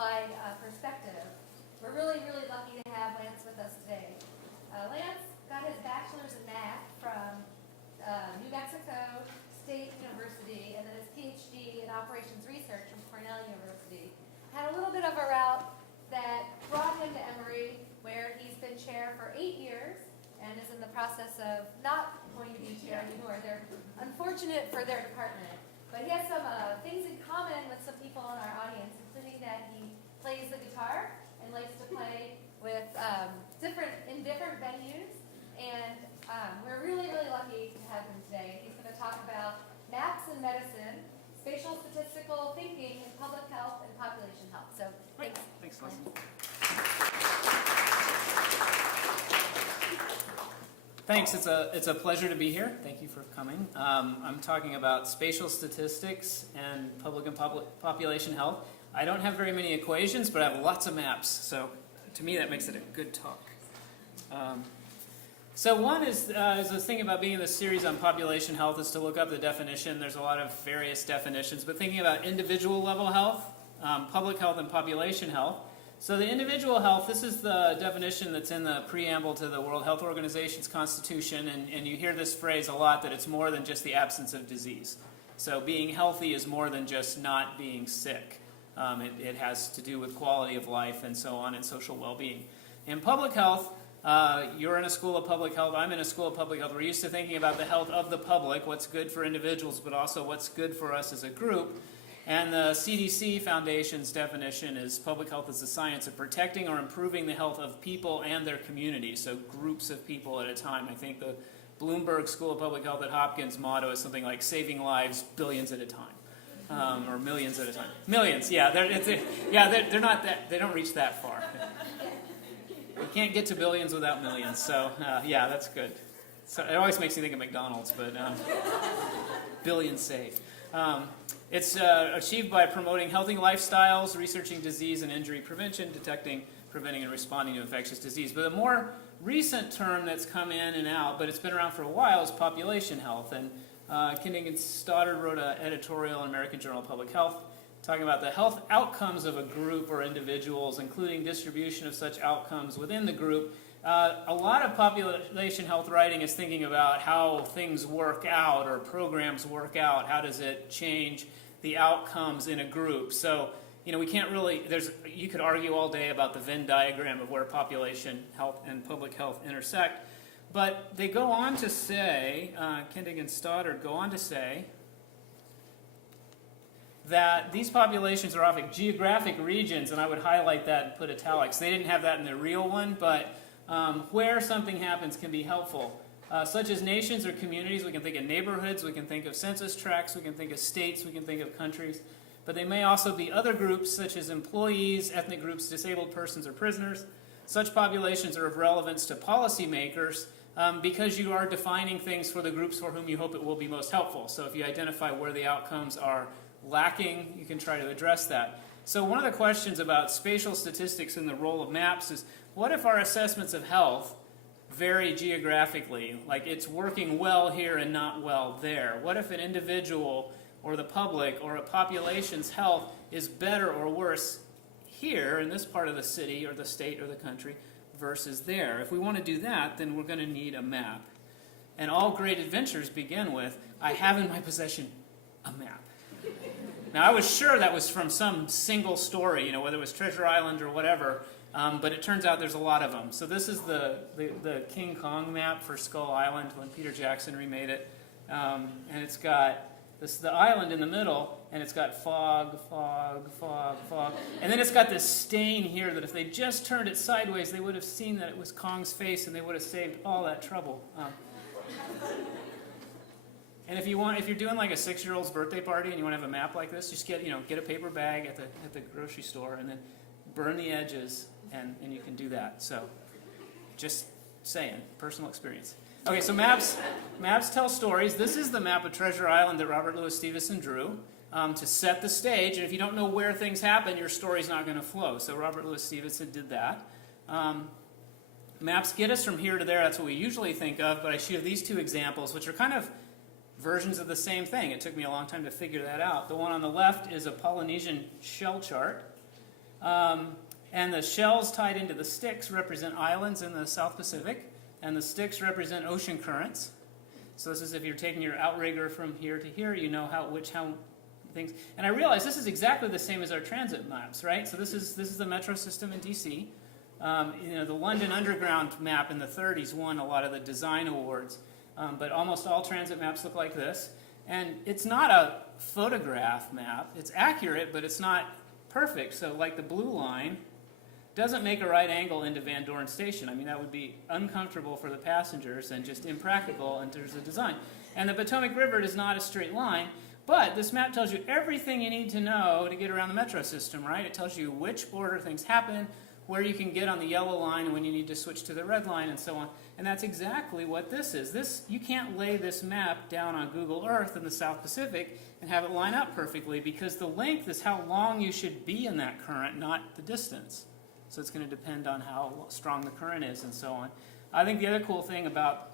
applied perspective. We're really, really lucky to have Lance with us today. Lance got his bachelor's in math from New Mexico State University, and then his Ph.D. in operations research from Cornell University. Had a little bit of a route that brought him to Emory, where he's been chair for 8 years and is in the process of not going to be chair anymore. They're unfortunate for their department. But he has some things in common with some people in our audience, including that he plays the guitar and likes to play with different venues. And we're really, really lucky to have him today. He's going to talk about maps in medicine, spatial statistical thinking in public health and population health. So thanks. Thanks, Leslie. Thanks. It's a pleasure to be here. Thank you for coming. I'm talking about spatial statistics and public and population health. I don't have very many equations, but I have lots of maps. So to me, that makes it a good talk. So one is I was thinking about being in this series on population health is to look up the definition. There's a lot of various definitions, but thinking about individual level health, public health, and population health. So the individual health, this is the definition that's in the preamble to the World Health Organization's Constitution, and you hear this phrase a lot, that it's more than just the absence of disease. So being healthy is more than just not being sick. It has to do with quality of life and so on, and social well-being. In public health, you're in a school of public health, I'm in a school of public health. We're used to thinking about the health of the public, what's good for individuals, but also what's good for us as a group. And the CDC Foundation's definition is public health is the science of protecting or improving the health of people and their communities, so groups of people at a time. I think the Bloomberg School of Public Health at Hopkins motto is something like saving lives billions at a time, or millions at a time. Millions, yeah. They're not that. They don't reach that far. You can't get to billions without millions. So yeah, that's good. So it always makes me think of McDonald's, but billions saved. It's achieved by promoting healthy lifestyles, researching disease and injury prevention, detecting, preventing, and responding to infectious disease. But a more recent term that's come in and out, but it's been around for a while, is population health. And Kindig and Stoddard wrote an editorial in American Journal of Public Health talking about the health outcomes of a group or individuals, including distribution of such outcomes within the group. A lot of population health writing is thinking about how things work out or programs work out. How does it change the outcomes in a group? So, we can't really, you could argue all day about the Venn diagram of where population health and public health intersect. But they go on to say, Kindig and Stoddard go on to say, that these populations are often geographic regions, and I would highlight that and put italics. They didn't have that in the real one, but where something happens can be helpful. Such as nations or communities, we can think of neighborhoods, we can think of census tracts, we can think of states, we can think of countries. But they may also be other groups, such as employees, ethnic groups, disabled persons, or prisoners. Such populations are of relevance to policymakers because you are defining things for the groups for whom you hope it will be most helpful. So if you identify where the outcomes are lacking, you can try to address that. So one of the questions about spatial statistics and the role of maps is, what if our assessments of health vary geographically? Like it's working well here and not well there. What if an individual or the public or a population's health is better or worse here in this part of the city or the state or the country versus there? If we want to do that, then we're going to need a map. And all great adventures begin with, I have in my possession a map. Now, I was sure that was from some single story, whether it was Treasure Island or whatever, but it turns out there's a lot of them. So this is the King Kong map for Skull Island when Peter Jackson remade it. And it's got the island in the middle, and it's got fog, fog, fog, fog. And then it's got this stain here that if they just turned it sideways, they would have seen that it was Kong's face, and they would have saved all that trouble. And if you're doing like a 6-year-old's birthday party and you want to have a map like this, just get a paper bag at the grocery store and then burn the edges, and you can do that. So, just saying, personal experience. Okay, so maps tell stories. This is the map of Treasure Island that Robert Louis Stevenson drew to set the stage. And if you don't know where things happen, your story's not going to flow. So Robert Louis Stevenson did that. Maps get us from here to there. That's what we usually think of. But I show these two examples, which are kind of versions of the same thing. It took me a long time to figure that out. The one on the left is a Polynesian shell chart. And the shells tied into the sticks represent islands in the South Pacific, and the sticks represent ocean currents. So this is if you're taking your outrigger from here to here, you know how things. And I realize this is exactly the same as our transit maps, right? So this is the metro system in DC. The London Underground map in the 30s won a lot of the design awards, but almost all transit maps look like this. And it's not a photograph map. It's accurate, but it's not perfect. So like the blue line doesn't make a right angle into Van Dorn Station. I mean, that would be uncomfortable for the passengers and just impractical in terms of design. And the Potomac River is not a straight line, but this map tells you everything you need to know to get around the metro system, right? It tells you which order things happen, where you can get on the yellow line and when you need to switch to the red line and so on. And that's exactly what this is. You can't lay this map down on Google Earth in the South Pacific and have it line up perfectly, because the length is how long you should be in that current, not the distance. So it's going to depend on how strong the current is and so on. I think the other cool thing about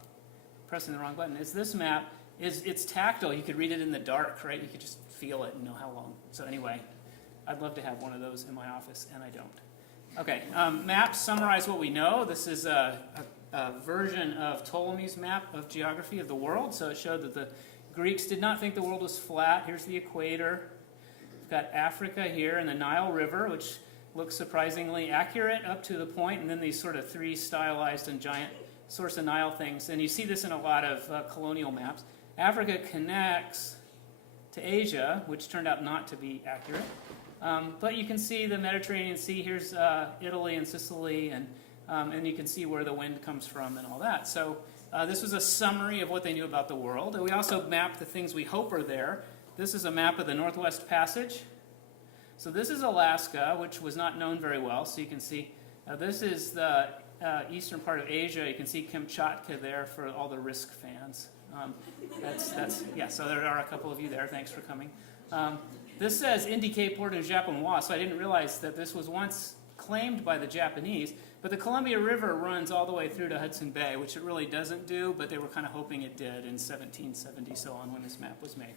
pressing the wrong button is this map is it's tactile. You could read it in the dark, right? You could just feel it and know how long. So anyway, I'd love to have one of those in my office, and I don't. Okay, maps summarize what we know. This is a version of Ptolemy's map of geography of the world. So it showed that the Greeks did not think the world was flat. Here's the equator. We've got Africa here and the Nile River, which looks surprisingly accurate up to the point, and then these sort of three stylized and giant source of Nile things. And you see this in a lot of colonial maps. Africa connects to Asia, which turned out not to be accurate. But you can see the Mediterranean Sea. Here's Italy and Sicily, and you can see where the wind comes from and all that. So this was a summary of what they knew about the world. And we also mapped the things we hope are there. This is a map of the Northwest Passage. So this is Alaska, which was not known very well. So you can see this is the eastern part of Asia. You can see Kamchatka there for all the Risk fans. So there are a couple of you there. Thanks for coming. This says Indiqué Port du Japonois, so I didn't realize that this was once claimed by the Japanese, but the Columbia River runs all the way through to Hudson Bay, which it really doesn't do, but they were kind of hoping it did in 1770 so on when this map was made.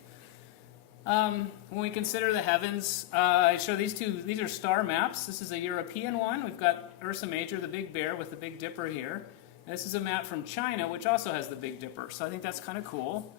When we consider the heavens, I show these two. These are star maps. This is a European one. We've got Ursa Major, the Big Bear, with the Big Dipper here. And this is a map from China, which also has the Big Dipper, so I think that's kind of cool.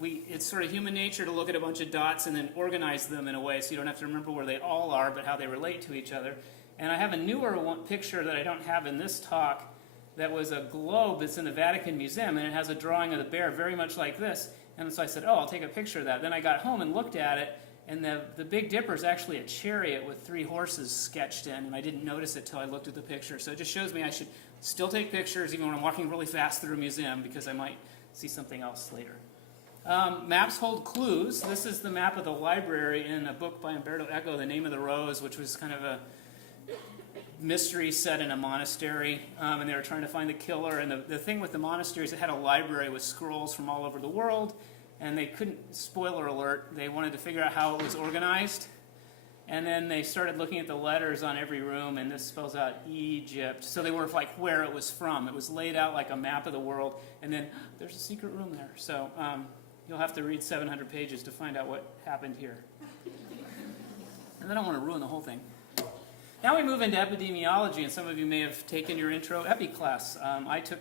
It's sort of human nature to look at a bunch of dots and then organize them in a way so you don't have to remember where they all are, but how they relate to each other. And I have a newer picture that I don't have in this talk that was a globe that's in the Vatican Museum, and it has a drawing of the bear very much like this. And so I said, I'll take a picture of that. Then I got home and looked at it, and the Big Dipper is actually a chariot with 3 horses sketched in, and I didn't notice it till I looked at the picture. So it just shows me I should still take pictures even when I'm walking really fast through a museum, because I might see something else later. Maps hold clues. This is the map of the library in a book by Umberto Eco, The Name of the Rose, which was kind of a mystery set in a monastery, and they were trying to find the killer. And the thing with the monastery is it had a library with scrolls from all over the world, and they couldn't, spoiler alert, they wanted to figure out how it was organized. And then they started looking at the letters on every room, and this spells out Egypt. So they were like where it was from. It was laid out like a map of the world, and then there's a secret room there. So you'll have to read 700 pages to find out what happened here. And I don't want to ruin the whole thing. Now we move into epidemiology, and some of you may have taken your intro epi class.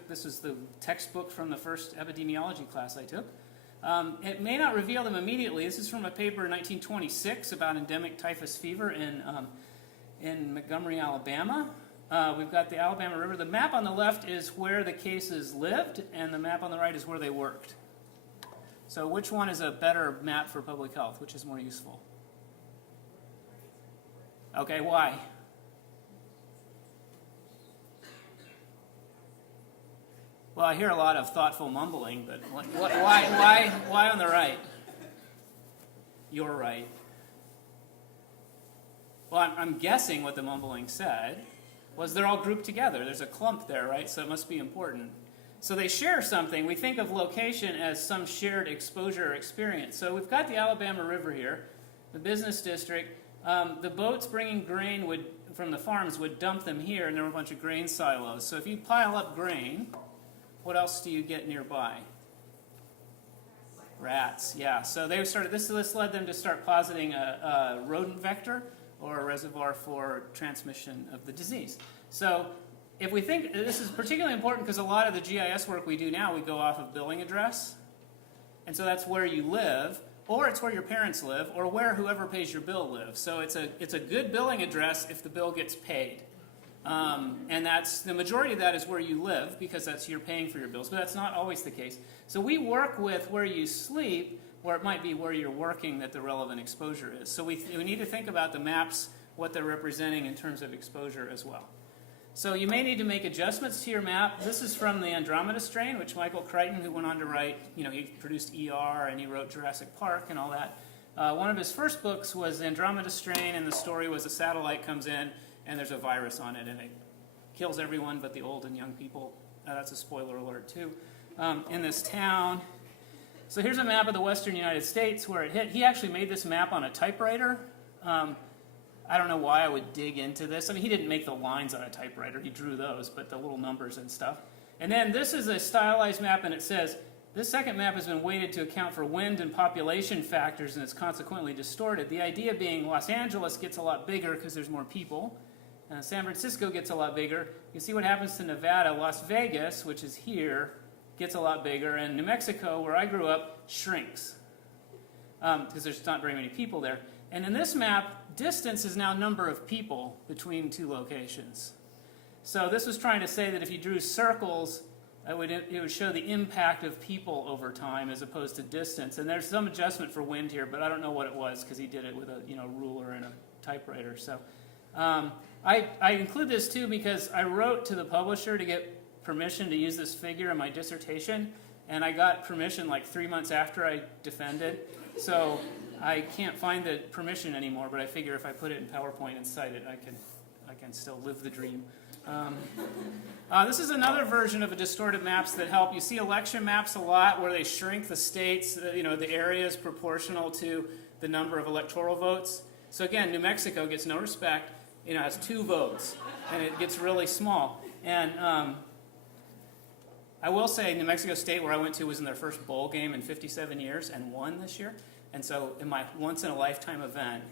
This is the textbook from the first epidemiology class I took. It may not reveal them immediately. This is from a paper in 1926 about endemic typhus fever in Montgomery, Alabama. We've got the Alabama River. The map on the left is where the cases lived, and the map on the right is where they worked. So which one is a better map for public health? Which is more useful? Okay, why? Well, I hear a lot of thoughtful mumbling, but why on the right? You're right. Well, I'm guessing what the mumbling said was they're all grouped together. There's a clump there, right? So it must be important. So they share something. We think of location as some shared exposure or experience. So we've got the Alabama River here, the business district. The boats bringing grain from the farms would dump them here, and there were a bunch of grain silos. So if you pile up grain, what else do you get nearby? Rats, yeah. So they started. This led them to start positing a rodent vector, or a reservoir for transmission of the disease. So if we think, this is particularly important because a lot of the GIS work we do now, we go off of billing address. And so that's where you live, or it's where your parents live, or where whoever pays your bill lives. So it's a good billing address if the bill gets paid. And that's, the majority of that is where you live because you're paying for your bills, but that's not always the case. So we work with where you sleep, or it might be where you're working that the relevant exposure is. So we need to think about the maps, what they're representing in terms of exposure as well. So you may need to make adjustments to your map. This is from the Andromeda strain, which Michael Crichton, who went on to write, he produced ER and he wrote Jurassic Park and all that. One of his first books was Andromeda strain, and the story was a satellite comes in and there's a virus on it and it kills everyone but the old and young people. That's a spoiler alert too. In this town. So here's a map of the western United States where it hit. He actually made this map on a typewriter. I don't know why I would dig into this. I mean, he didn't make the lines on a typewriter. He drew those, but the little numbers and stuff. And then this is a stylized map, and it says, this second map has been weighted to account for wind and population factors, and it's consequently distorted. The idea being Los Angeles gets a lot bigger because there's more people. San Francisco gets a lot bigger. You see what happens to Nevada. Las Vegas, which is here, gets a lot bigger. And New Mexico, where I grew up, shrinks because there's not very many people there. And in this map, distance is now number of people between two locations. So this was trying to say that if you drew circles, it would show the impact of people over time as opposed to distance. And there's some adjustment for wind here, but I don't know what it was because he did it with a ruler and a typewriter. So I include this too because I wrote to the publisher to get permission to use this figure in my dissertation, and I got permission like 3 months after I defended. So I can't find the permission anymore, but I figure if I put it in PowerPoint and cite it, I can still live the dream. This is another version of the distorted maps that help. You see election maps a lot where they shrink the states, the areas proportional to the number of electoral votes. So again, New Mexico gets no respect. It has 2 votes, and it gets really small. And I will say New Mexico State, where I went to, was in their first bowl game in 57 years and won this year. And so in my once-in-a-lifetime event,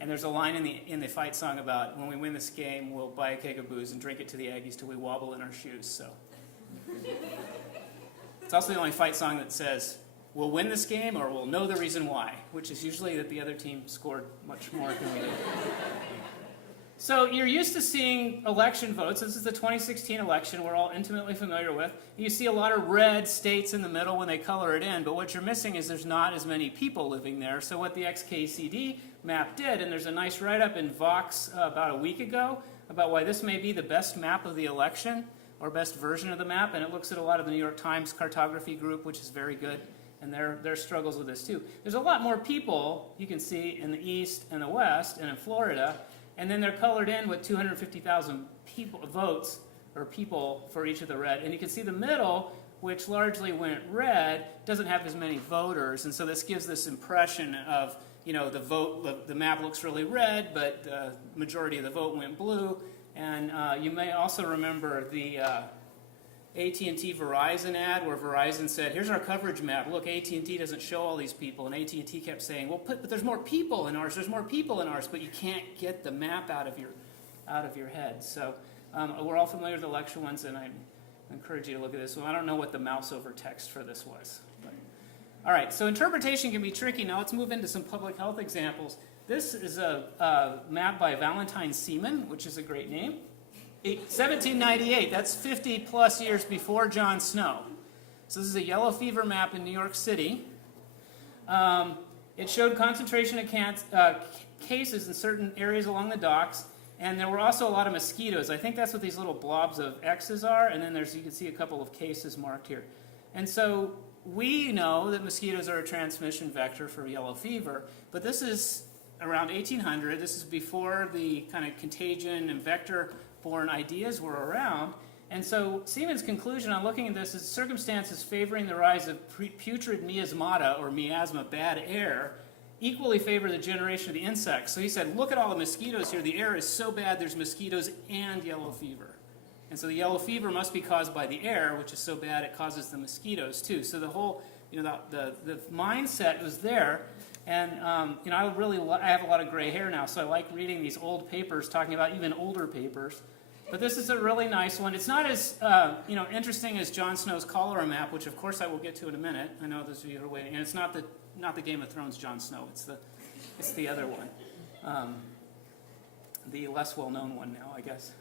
and there's a line in the fight song about when we win this game, we'll buy a keg of booze and drink it to the Aggies till we wobble in our shoes. So it's also the only fight song that says, we'll win this game or we'll know the reason why, which is usually that the other team scored much more than we did. So you're used to seeing election votes. This is the 2016 election we're all intimately familiar with. You see a lot of red states in the middle when they color it in, but what you're missing is there's not as many people living there. So what the xked map did, and there's a nice write-up in Vox about a week ago about why this may be the best map of the election, or best version of the map, and it looks at a lot of the New York Times cartography group, which is very good, and their struggles with this too. There's a lot more people, you can see, in the east and the west, and in Florida, and then they're colored in with 250,000 votes, or people, for each of the red. And you can see the middle, which largely went red, doesn't have as many voters, and so this gives this impression of, the map looks really red, but the majority of the vote went blue. And you may also remember the AT&T Verizon ad where Verizon said, here's our coverage map. Look, AT&T doesn't show all these people. And AT&T kept saying, well, but there's more people in ours. There's more people in ours. But you can't get the map out of your head. So we're all familiar with the election ones, and I encourage you to look at this one. I don't know what the mouse over text for this was. But. All right, so interpretation can be tricky. Now let's move into some public health examples. This is a map by Valentine Seaman, which is a great name. 1798, that's 50 plus years before John Snow. So this is a yellow fever map in New York City. It showed concentration of cases in certain areas along the docks, and there were also a lot of mosquitoes. I think that's what these little blobs of X's are, and then you can see a couple of cases marked here. And so we know that mosquitoes are a transmission vector for yellow fever, but this is around 1800. This is before the kind of contagion and vector-borne ideas were around. And so Seaman's conclusion on looking at this is circumstances favoring the rise of putrid miasmata, or miasma, bad air, equally favor the generation of the insects. So he said, look at all the mosquitoes here. The air is so bad there's mosquitoes and yellow fever. And so the yellow fever must be caused by the air, which is so bad it causes the mosquitoes too. So the whole the mindset was there. And I have a lot of gray hair now, so I like reading these old papers, talking about even older papers. But this is a really nice one. It's not as interesting as Jon Snow's cholera map, which of course I will get to in a minute. I know those of you who are waiting. And it's not the Game of Thrones Jon Snow. It's the other one, the less well-known one now, I guess.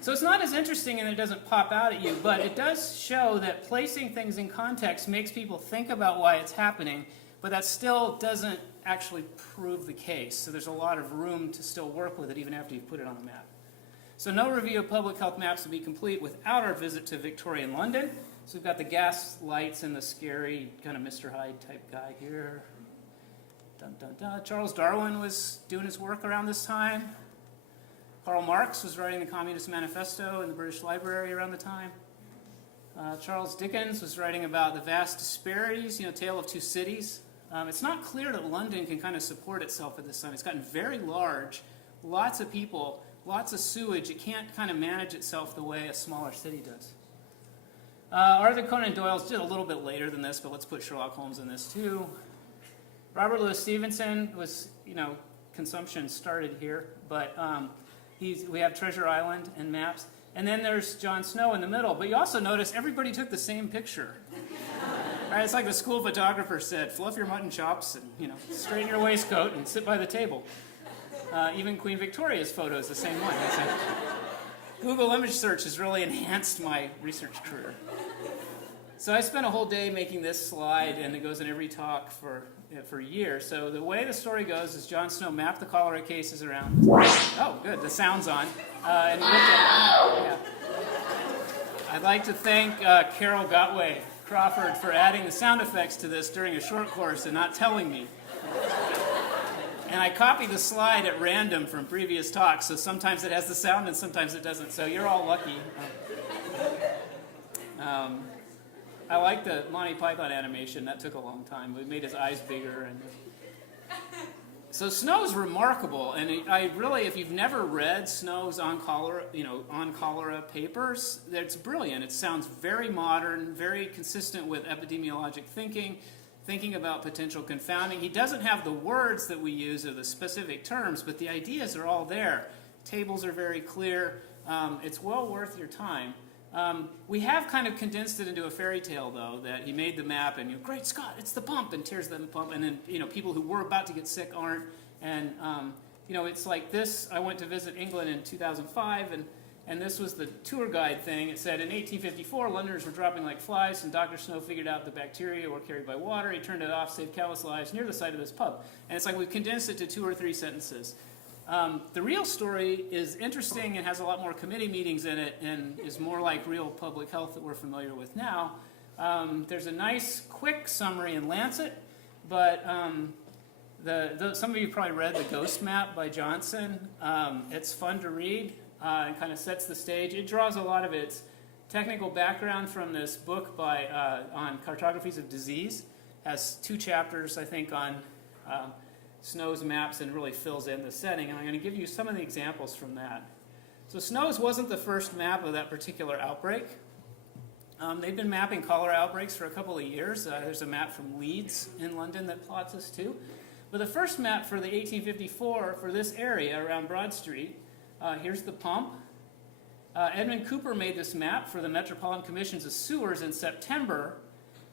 So it's not as interesting and it doesn't pop out at you, but it does show that placing things in context makes people think about why it's happening, but that still doesn't actually prove the case. So there's a lot of room to still work with it even after you've put it on the map. So no review of public health maps would be complete without our visit to Victorian London. So we've got the gas lights and the scary kind of Mr. Hyde type guy here. Dun, dun, dun. Charles Darwin was doing his work around this time. Karl Marx was writing the Communist Manifesto in the British Library around the time. Charles Dickens was writing about the vast disparities, Tale of Two Cities. It's not clear that London can kind of support itself at this time. It's gotten very large, lots of people, lots of sewage. It can't kind of manage itself the way a smaller city does. Arthur Conan Doyle's just a little bit later than this, but let's put Sherlock Holmes in this too. Robert Louis Stevenson was, consumption started here, but we have Treasure Island and maps. And then there's Jon Snow in the middle. But you also notice everybody took the same picture. Right? It's like the school photographer said, fluff your mutton chops and, straighten your waistcoat and sit by the table. Even Queen Victoria's photo is the same one. Google image search has really enhanced my research career. So I spent a whole day making this slide, and it goes in every talk for years. So the way the story goes is Jon Snow mapped the cholera cases around. Oh, good, the sound's on. And he looked at, I'd like to thank Carol Gotway Crawford for adding the sound effects to this during a short course and not telling me. And I copied the slide at random from previous talks, so sometimes it has the sound and sometimes it doesn't. So you're all lucky. I like the Monty Python animation. That took a long time. We made his eyes bigger. So Snow's remarkable, and if you've never read Snow's on cholera papers, it's brilliant. It sounds very modern, very consistent with epidemiologic thinking about potential confounding. He doesn't have the words that we use or the specific terms, but the ideas are all there. Tables are very clear. It's well worth your time. We have kind of condensed it into a fairy tale, though, that he made the map and, great Scott, it's the pump, and tears the pump, and then, people who were about to get sick aren't, and, it's like this. I went to visit England in 2005, and this was the tour guide thing. It said, in 1854, Londoners were dropping like flies, and Dr. Snow figured out the bacteria were carried by water. He turned it off, saved countless lives near the site of this pub. And it's like we've condensed it to 2 or 3 sentences. The real story is interesting and has a lot more committee meetings in it and is more like real public health that we're familiar with now. There's a nice, quick summary in Lancet, but some of you probably read The Ghost Map by Johnson. It's fun to read and kind of sets the stage. It draws a lot of its technical background from this book on cartographies of disease. Has 2 chapters, I think, on Snow's maps and really fills in the setting, and I'm going to give you some of the examples from that. So Snow's wasn't the first map of that particular outbreak. They've been mapping cholera outbreaks for a couple of years. There's a map from Leeds in London that plots this too. But the first map for the 1854 for this area around Broad Street, here's the pump. Edmund Cooper made this map for the Metropolitan Commissions of Sewers in September,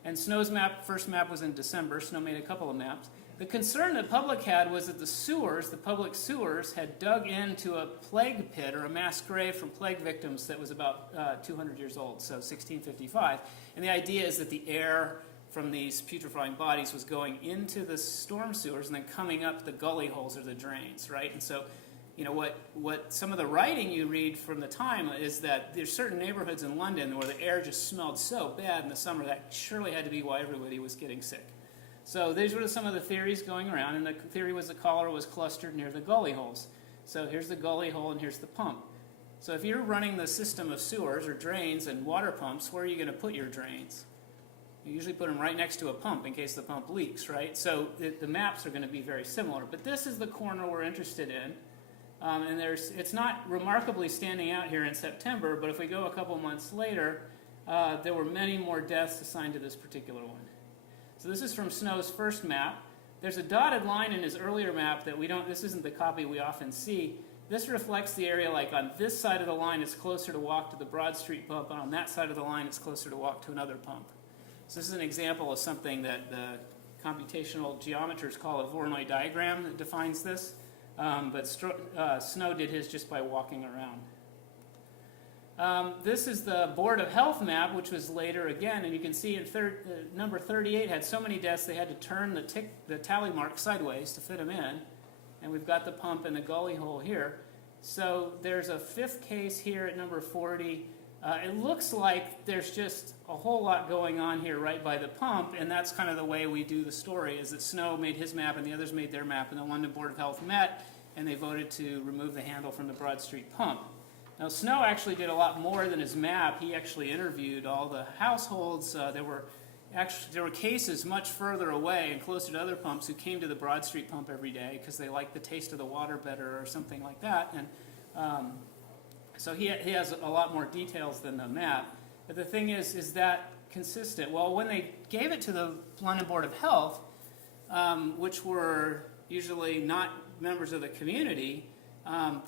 and Snow's first map was in December. Snow made a couple of maps. The concern the public had was that the public sewers, had dug into a plague pit or a mass grave from plague victims that was about 200 years old, so 1655. And the idea is that the air from these putrefying bodies was going into the storm sewers and then coming up the gully holes or the drains, right? And so, what some of the writing you read from the time is that there's certain neighborhoods in London where the air just smelled so bad in the summer that surely had to be why everybody was getting sick. So these were some of the theories going around, and the theory was the cholera was clustered near the gully holes. So here's the gully hole and here's the pump. So if you're running the system of sewers or drains and water pumps, where are you going to put your drains? You usually put them right next to a pump in case the pump leaks, right? So the maps are going to be very similar. But this is the corner we're interested in. And it's not remarkably standing out here in September, but if we go a couple months later, there were many more deaths assigned to this particular one. So this is from Snow's first map. There's a dotted line in his earlier map that this isn't the copy we often see. This reflects the area like on this side of the line it's closer to walk to the Broad Street pump, and on that side of the line it's closer to walk to another pump. So this is an example of something that the computational geometers call a Voronoi diagram that defines this, but Snow did his just by walking around. This is the Board of Health map, which was later again, and you can see in number 38 had so many deaths they had to turn the tally mark sideways to fit them in, and we've got the pump and the gully hole here. So there's a fifth case here at number 40. It looks like there's just a whole lot going on here right by the pump, and that's kind of the way we do the story, is that Snow made his map and the others made their map, and the London Board of Health met, and they voted to remove the handle from the Broad Street pump. Now, Snow actually did a lot more than his map. He actually interviewed all the households. There were cases much further away and closer to other pumps who came to the Broad Street pump every day because they liked the taste of the water better or something like that. And so he has a lot more details than the map. But the thing is that consistent? Well, when they gave it to the London Board of Health, which were usually not members of the community,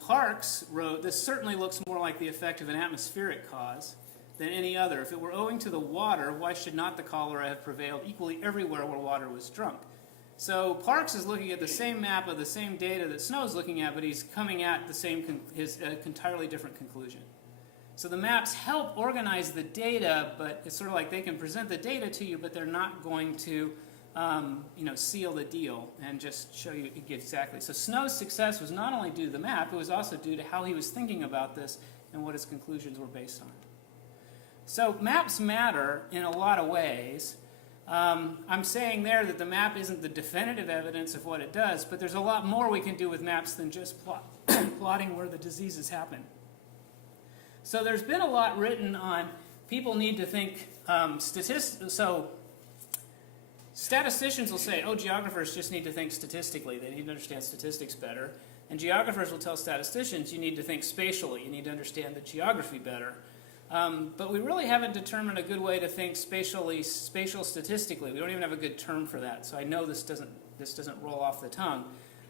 Parks wrote, "This certainly looks more like the effect of an atmospheric cause than any other. If it were owing to the water, why should not the cholera have prevailed equally everywhere where water was drunk?" So Parks is looking at the same map of the same data that Snow's looking at, but he's coming at the same his entirely different conclusion. So the maps help organize the data, but it's sort of like they can present the data to you, but they're not going to seal the deal and just show you exactly. So Snow's success was not only due to the map, it was also due to how he was thinking about this and what his conclusions were based on. So maps matter in a lot of ways. I'm saying there that the map isn't the definitive evidence of what it does, but there's a lot more we can do with maps than just plotting where the diseases happen. So there's been a lot written on people need to think so statisticians will say, oh, geographers just need to think statistically. They need to understand statistics better. And geographers will tell statisticians you need to think spatially. You need to understand the geography better. But we really haven't determined a good way to think spatial statistically. We don't even have a good term for that. So I know this doesn't roll off the tongue.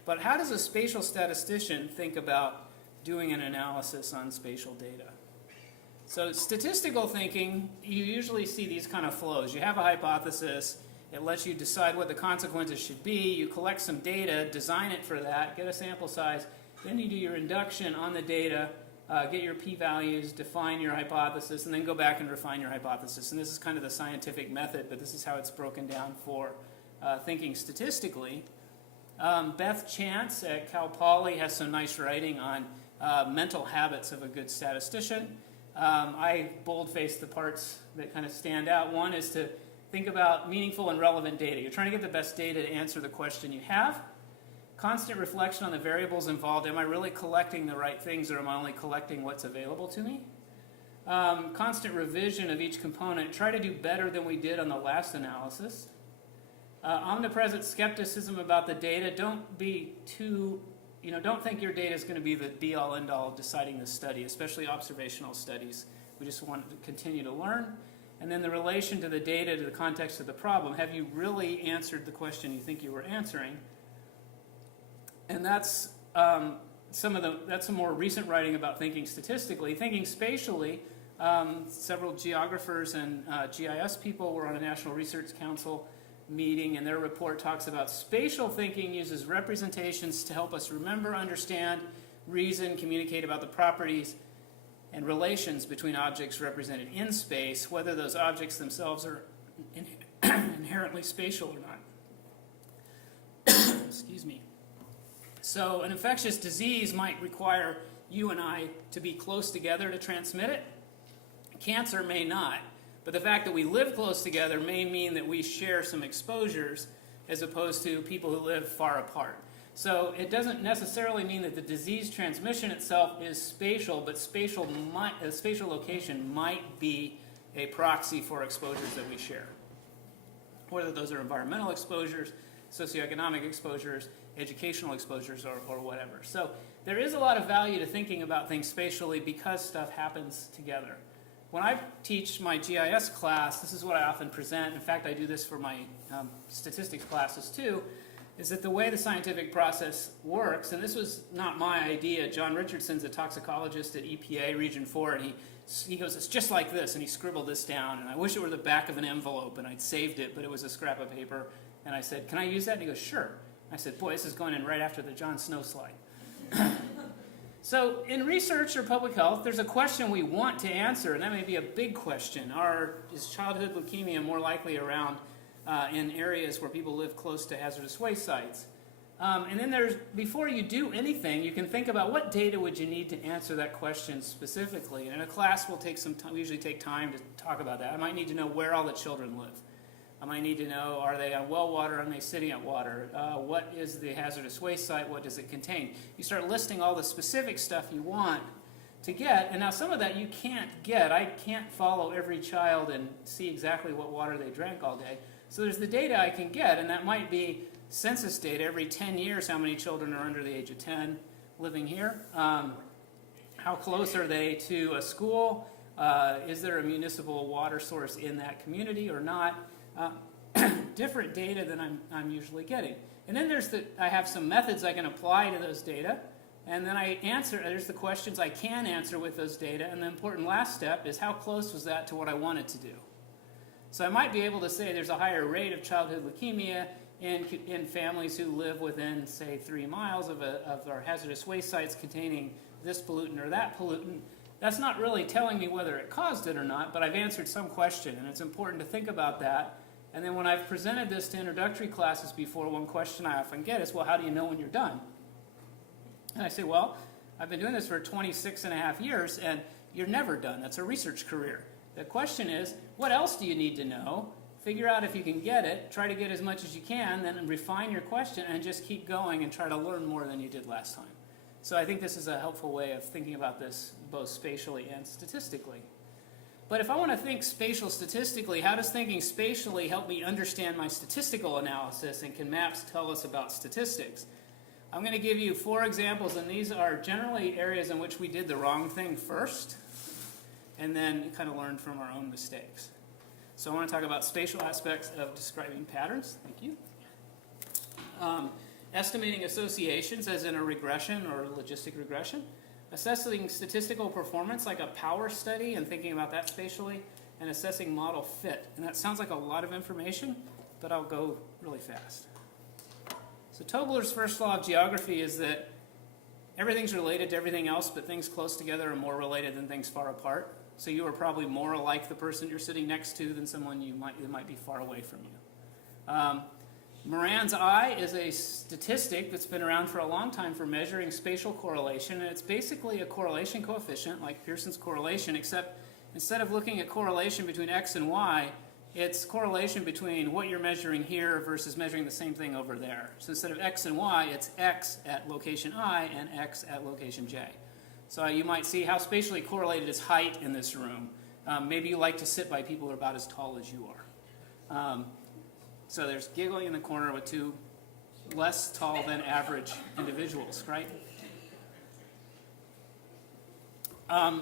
But how does a spatial statistician think about doing an analysis on spatial data? So statistical thinking, you usually see these kind of flows. You have a hypothesis. It lets you decide what the consequences should be. You collect some data, design it for that, get a sample size. Then you do your induction on the data, get your p-values, define your hypothesis, and then go back and refine your hypothesis. And this is kind of the scientific method, but this is how it's broken down for thinking statistically. Beth Chance at Cal Poly has some nice writing on mental habits of a good statistician. I bold-faced the parts that kind of stand out. One is to think about meaningful and relevant data. You're trying to get the best data to answer the question you have. Constant reflection on the variables involved. Am I really collecting the right things, or am I only collecting what's available to me? Constant revision of each component. Try to do better than we did on the last analysis. Omnipresent skepticism about the data. Don't be too, don't think your data is going to be the be-all, end-all of deciding the study, especially observational studies. We just want to continue to learn. And then the relation to the data to the context of the problem. Have you really answered the question you think you were answering? And that's that's some more recent writing about thinking statistically. Thinking spatially, several geographers and GIS people were on a National Research Council meeting, and their report talks about spatial thinking uses representations to help us remember, understand, reason, communicate about the properties and relations between objects represented in space, whether those objects themselves are inherently spatial or not. Excuse me. So an infectious disease might require you and I to be close together to transmit it. Cancer may not, but the fact that we live close together may mean that we share some exposures as opposed to people who live far apart. So it doesn't necessarily mean that the disease transmission itself is spatial, but spatial location might be a proxy for exposures that we share. Whether those are environmental exposures, socioeconomic exposures, educational exposures, or whatever. So there is a lot of value to thinking about things spatially because stuff happens together. when I teach my GIS class, this is what I often present. In fact, I do this for my statistics classes too, is that the way the scientific process works, and this was not my idea. John Richardson's a toxicologist at EPA Region 4, and he goes, it's just like this, and he scribbled this down, and I wish it were the back of an envelope, and I'd saved it, but it was a scrap of paper, and I said, can I use that? And he goes, sure. I said, boy, this is going in right after the Jon Snow slide. So in research or public health, there's a question we want to answer, and that may be a big question. Is childhood leukemia more likely around in areas where people live close to hazardous waste sites? And then before you do anything, you can think about what data would you need to answer that question specifically. And in a class, we'll take some time, we usually take time to talk about that. I might need to know where all the children live. I might need to know, are they on well water, are they sitting at water? What is the hazardous waste site? What does it contain? You start listing all the specific stuff you want to get, and now some of that you can't get. I can't follow every child and see exactly what water they drank all day. So there's the data I can get, and that might be census data every 10 years, how many children are under the age of 10 living here? How close are they to a school? Is there a municipal water source in that community or not? Different data than I'm usually getting. And then I have some methods I can apply to those data, and then there's the questions I can answer with those data, and the important last step is how close was that to what I wanted to do? So I might be able to say there's a higher rate of childhood leukemia in families who live within, say, 3 miles of our hazardous waste sites containing this pollutant or that pollutant. That's not really telling me whether it caused it or not, but I've answered some question, and it's important to think about that. And then when I've presented this to introductory classes before, one question I often get is, well, how do you know when you're done? And I say, well, I've been doing this for 26 and a half years, and you're never done. That's a research career. The question is, what else do you need to know? Figure out if you can get it, try to get as much as you can, then refine your question, and just keep going and try to learn more than you did last time. So I think this is a helpful way of thinking about this both spatially and statistically. But if I want to think spatial statistically, how does thinking spatially help me understand my statistical analysis, and can maps tell us about statistics? I'm going to give you 4 examples, and these are generally areas in which we did the wrong thing first, and then kind of learned from our own mistakes. So I want to talk about spatial aspects of describing patterns. Thank you. Estimating associations, as in a regression or logistic regression. Assessing statistical performance, like a power study, and thinking about that spatially. And assessing model fit. And that sounds like a lot of information, but I'll go really fast. So Tobler's first law of geography is that everything's related to everything else, but things close together are more related than things far apart. So you are probably more like the person you're sitting next to than someone that might be far away from you. Moran's I is a statistic that's been around for a long time for measuring spatial correlation, and it's basically a correlation coefficient like Pearson's correlation, except instead of looking at correlation between x and y, it's correlation between what you're measuring here versus measuring the same thing over there. So instead of x and y, it's x at location I and x at location j. So you might see how spatially correlated is height in this room. Maybe you like to sit by people who are about as tall as you are. So there's giggling in the corner with 2 less tall than average individuals, right?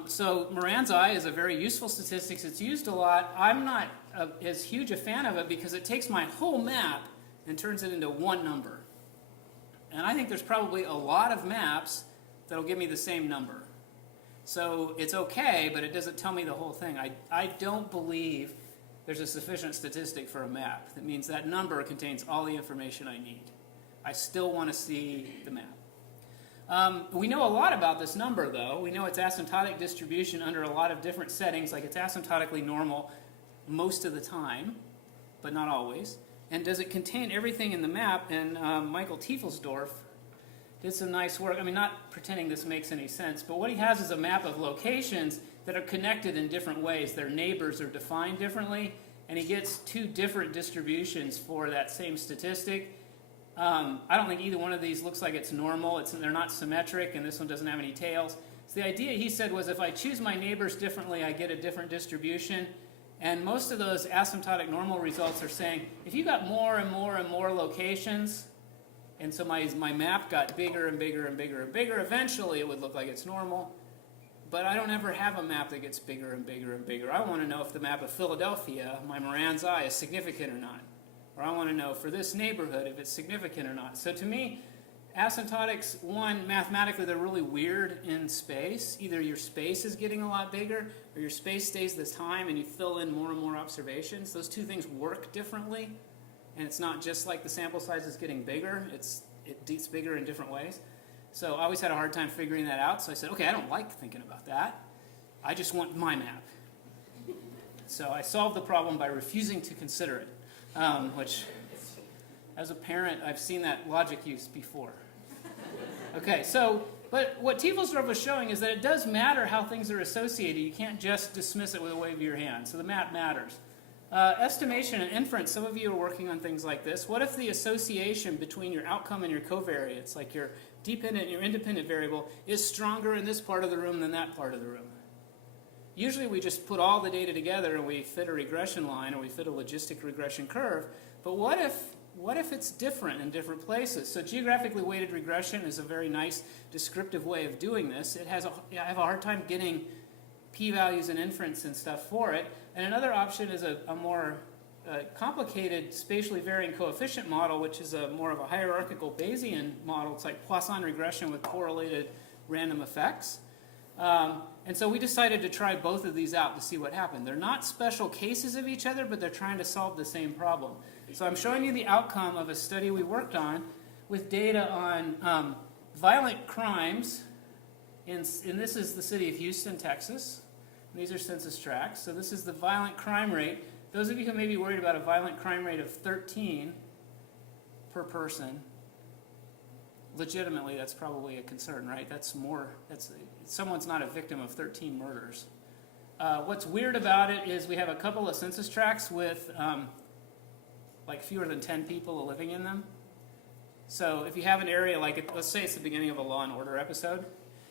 So Moran's I is a very useful statistics. It's used a lot. I'm not as huge a fan of it because it takes my whole map and turns it into one number. And I think there's probably a lot of maps that'll give me the same number. So it's okay, but it doesn't tell me the whole thing. I don't believe there's a sufficient statistic for a map. That means that number contains all the information I need. I still want to see the map. We know a lot about this number, though. We know it's asymptotic distribution under a lot of different settings, like it's asymptotically normal most of the time, but not always. And does it contain everything in the map? And Michael Teufelsdorf did some nice work. I mean, not pretending this makes any sense, but what he has is a map of locations that are connected in different ways. Their neighbors are defined differently, and he gets 2 different distributions for that same statistic. I don't think either one of these looks like it's normal. They're not symmetric, and this one doesn't have any tails. So the idea, he said, was if I choose my neighbors differently, I get a different distribution. And most of those asymptotic normal results are saying, if you got more and more and more locations, and so my map got bigger and bigger and bigger and bigger, eventually it would look like it's normal. but I don't ever have a map that gets bigger and bigger and bigger. I want to know if the map of Philadelphia, my Moran's eye, is significant or not. Or I want to know for this neighborhood if it's significant or not. So to me, asymptotics, one, mathematically they're really weird in space. Either your space is getting a lot bigger, or your space stays the time and you fill in more and more observations. Those two things work differently, and it's not just like the sample size is getting bigger, it's bigger in different ways. So I always had a hard time figuring that out, so I said, okay, I don't like thinking about that. I just want my map. So I solved the problem by refusing to consider it, which, as a parent, I've seen that logic used before. Okay, so, but what Teufelsdorf was showing is that it does matter how things are associated. You can't just dismiss it with a wave of your hand. So the map matters. Estimation and inference, some of you are working on things like this. What if the association between your outcome and your covariates, like your dependent and your independent variable, is stronger in this part of the room than that part of the room? Usually we just put all the data together and we fit a regression line or we fit a logistic regression curve. But what if it's different in different places? So geographically weighted regression is a very nice descriptive way of doing this. I have a hard time getting p-values and inference and stuff for it. And another option is a more complicated spatially varying coefficient model, which is more of a hierarchical Bayesian model. It's like Poisson regression with correlated random effects. And so we decided to try both of these out to see what happened. They're not special cases of each other, but they're trying to solve the same problem. So I'm showing you the outcome of a study we worked on with data on violent crimes. And this is the city of Houston, Texas. These are census tracts. So this is the violent crime rate. Those of you who may be worried about a violent crime rate of 13 per person, legitimately that's probably a concern, right? Someone's not a victim of 13 murders. What's weird about it is we have a couple of census tracts with like fewer than 10 people living in them. So if you have an area like, let's say it's the beginning of a Law and Order episode,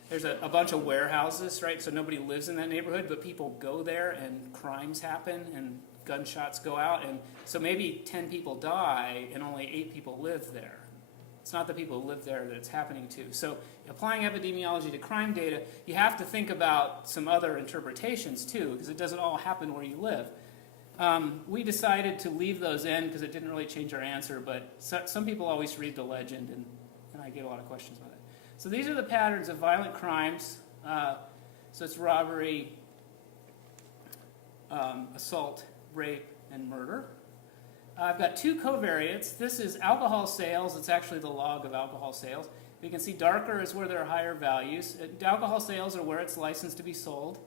there's a bunch of warehouses, right? So nobody lives in that neighborhood, but people go there and crimes happen and gunshots go out. And so maybe 10 people die and only 8 people live there. It's not the people who live there that it's happening to. So applying epidemiology to crime data, you have to think about some other interpretations too, because it doesn't all happen where you live. We decided to leave those in because it didn't really change our answer, but some people always read the legend, and I get a lot of questions about it. So these are the patterns of violent crimes. So it's robbery, assault, rape, and murder. I've got two covariates. This is alcohol sales. It's actually the log of alcohol sales. You can see darker is where there are higher values. Alcohol sales are where it's licensed to be sold.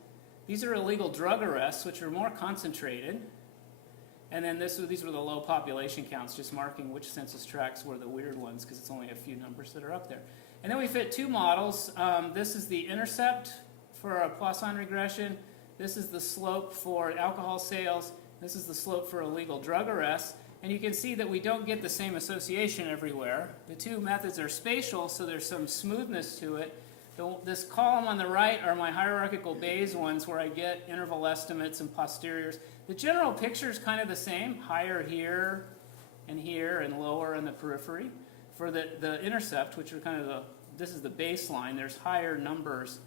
These are illegal drug arrests, which are more concentrated. And then these were the low population counts, just marking which census tracts were the weird ones, because it's only a few numbers that are up there. And then we fit two models. This is the intercept for a Poisson regression. This is the slope for alcohol sales. This is the slope for illegal drug arrests. And you can see that we don't get the same association everywhere. The two methods are spatial, so there's some smoothness to it. This column on the right are my hierarchical Bayes ones, where I get interval estimates and posteriors. The general picture is kind of the same, higher here, and lower in the periphery. For the intercept, which are kind of this is the baseline, there's higher numbers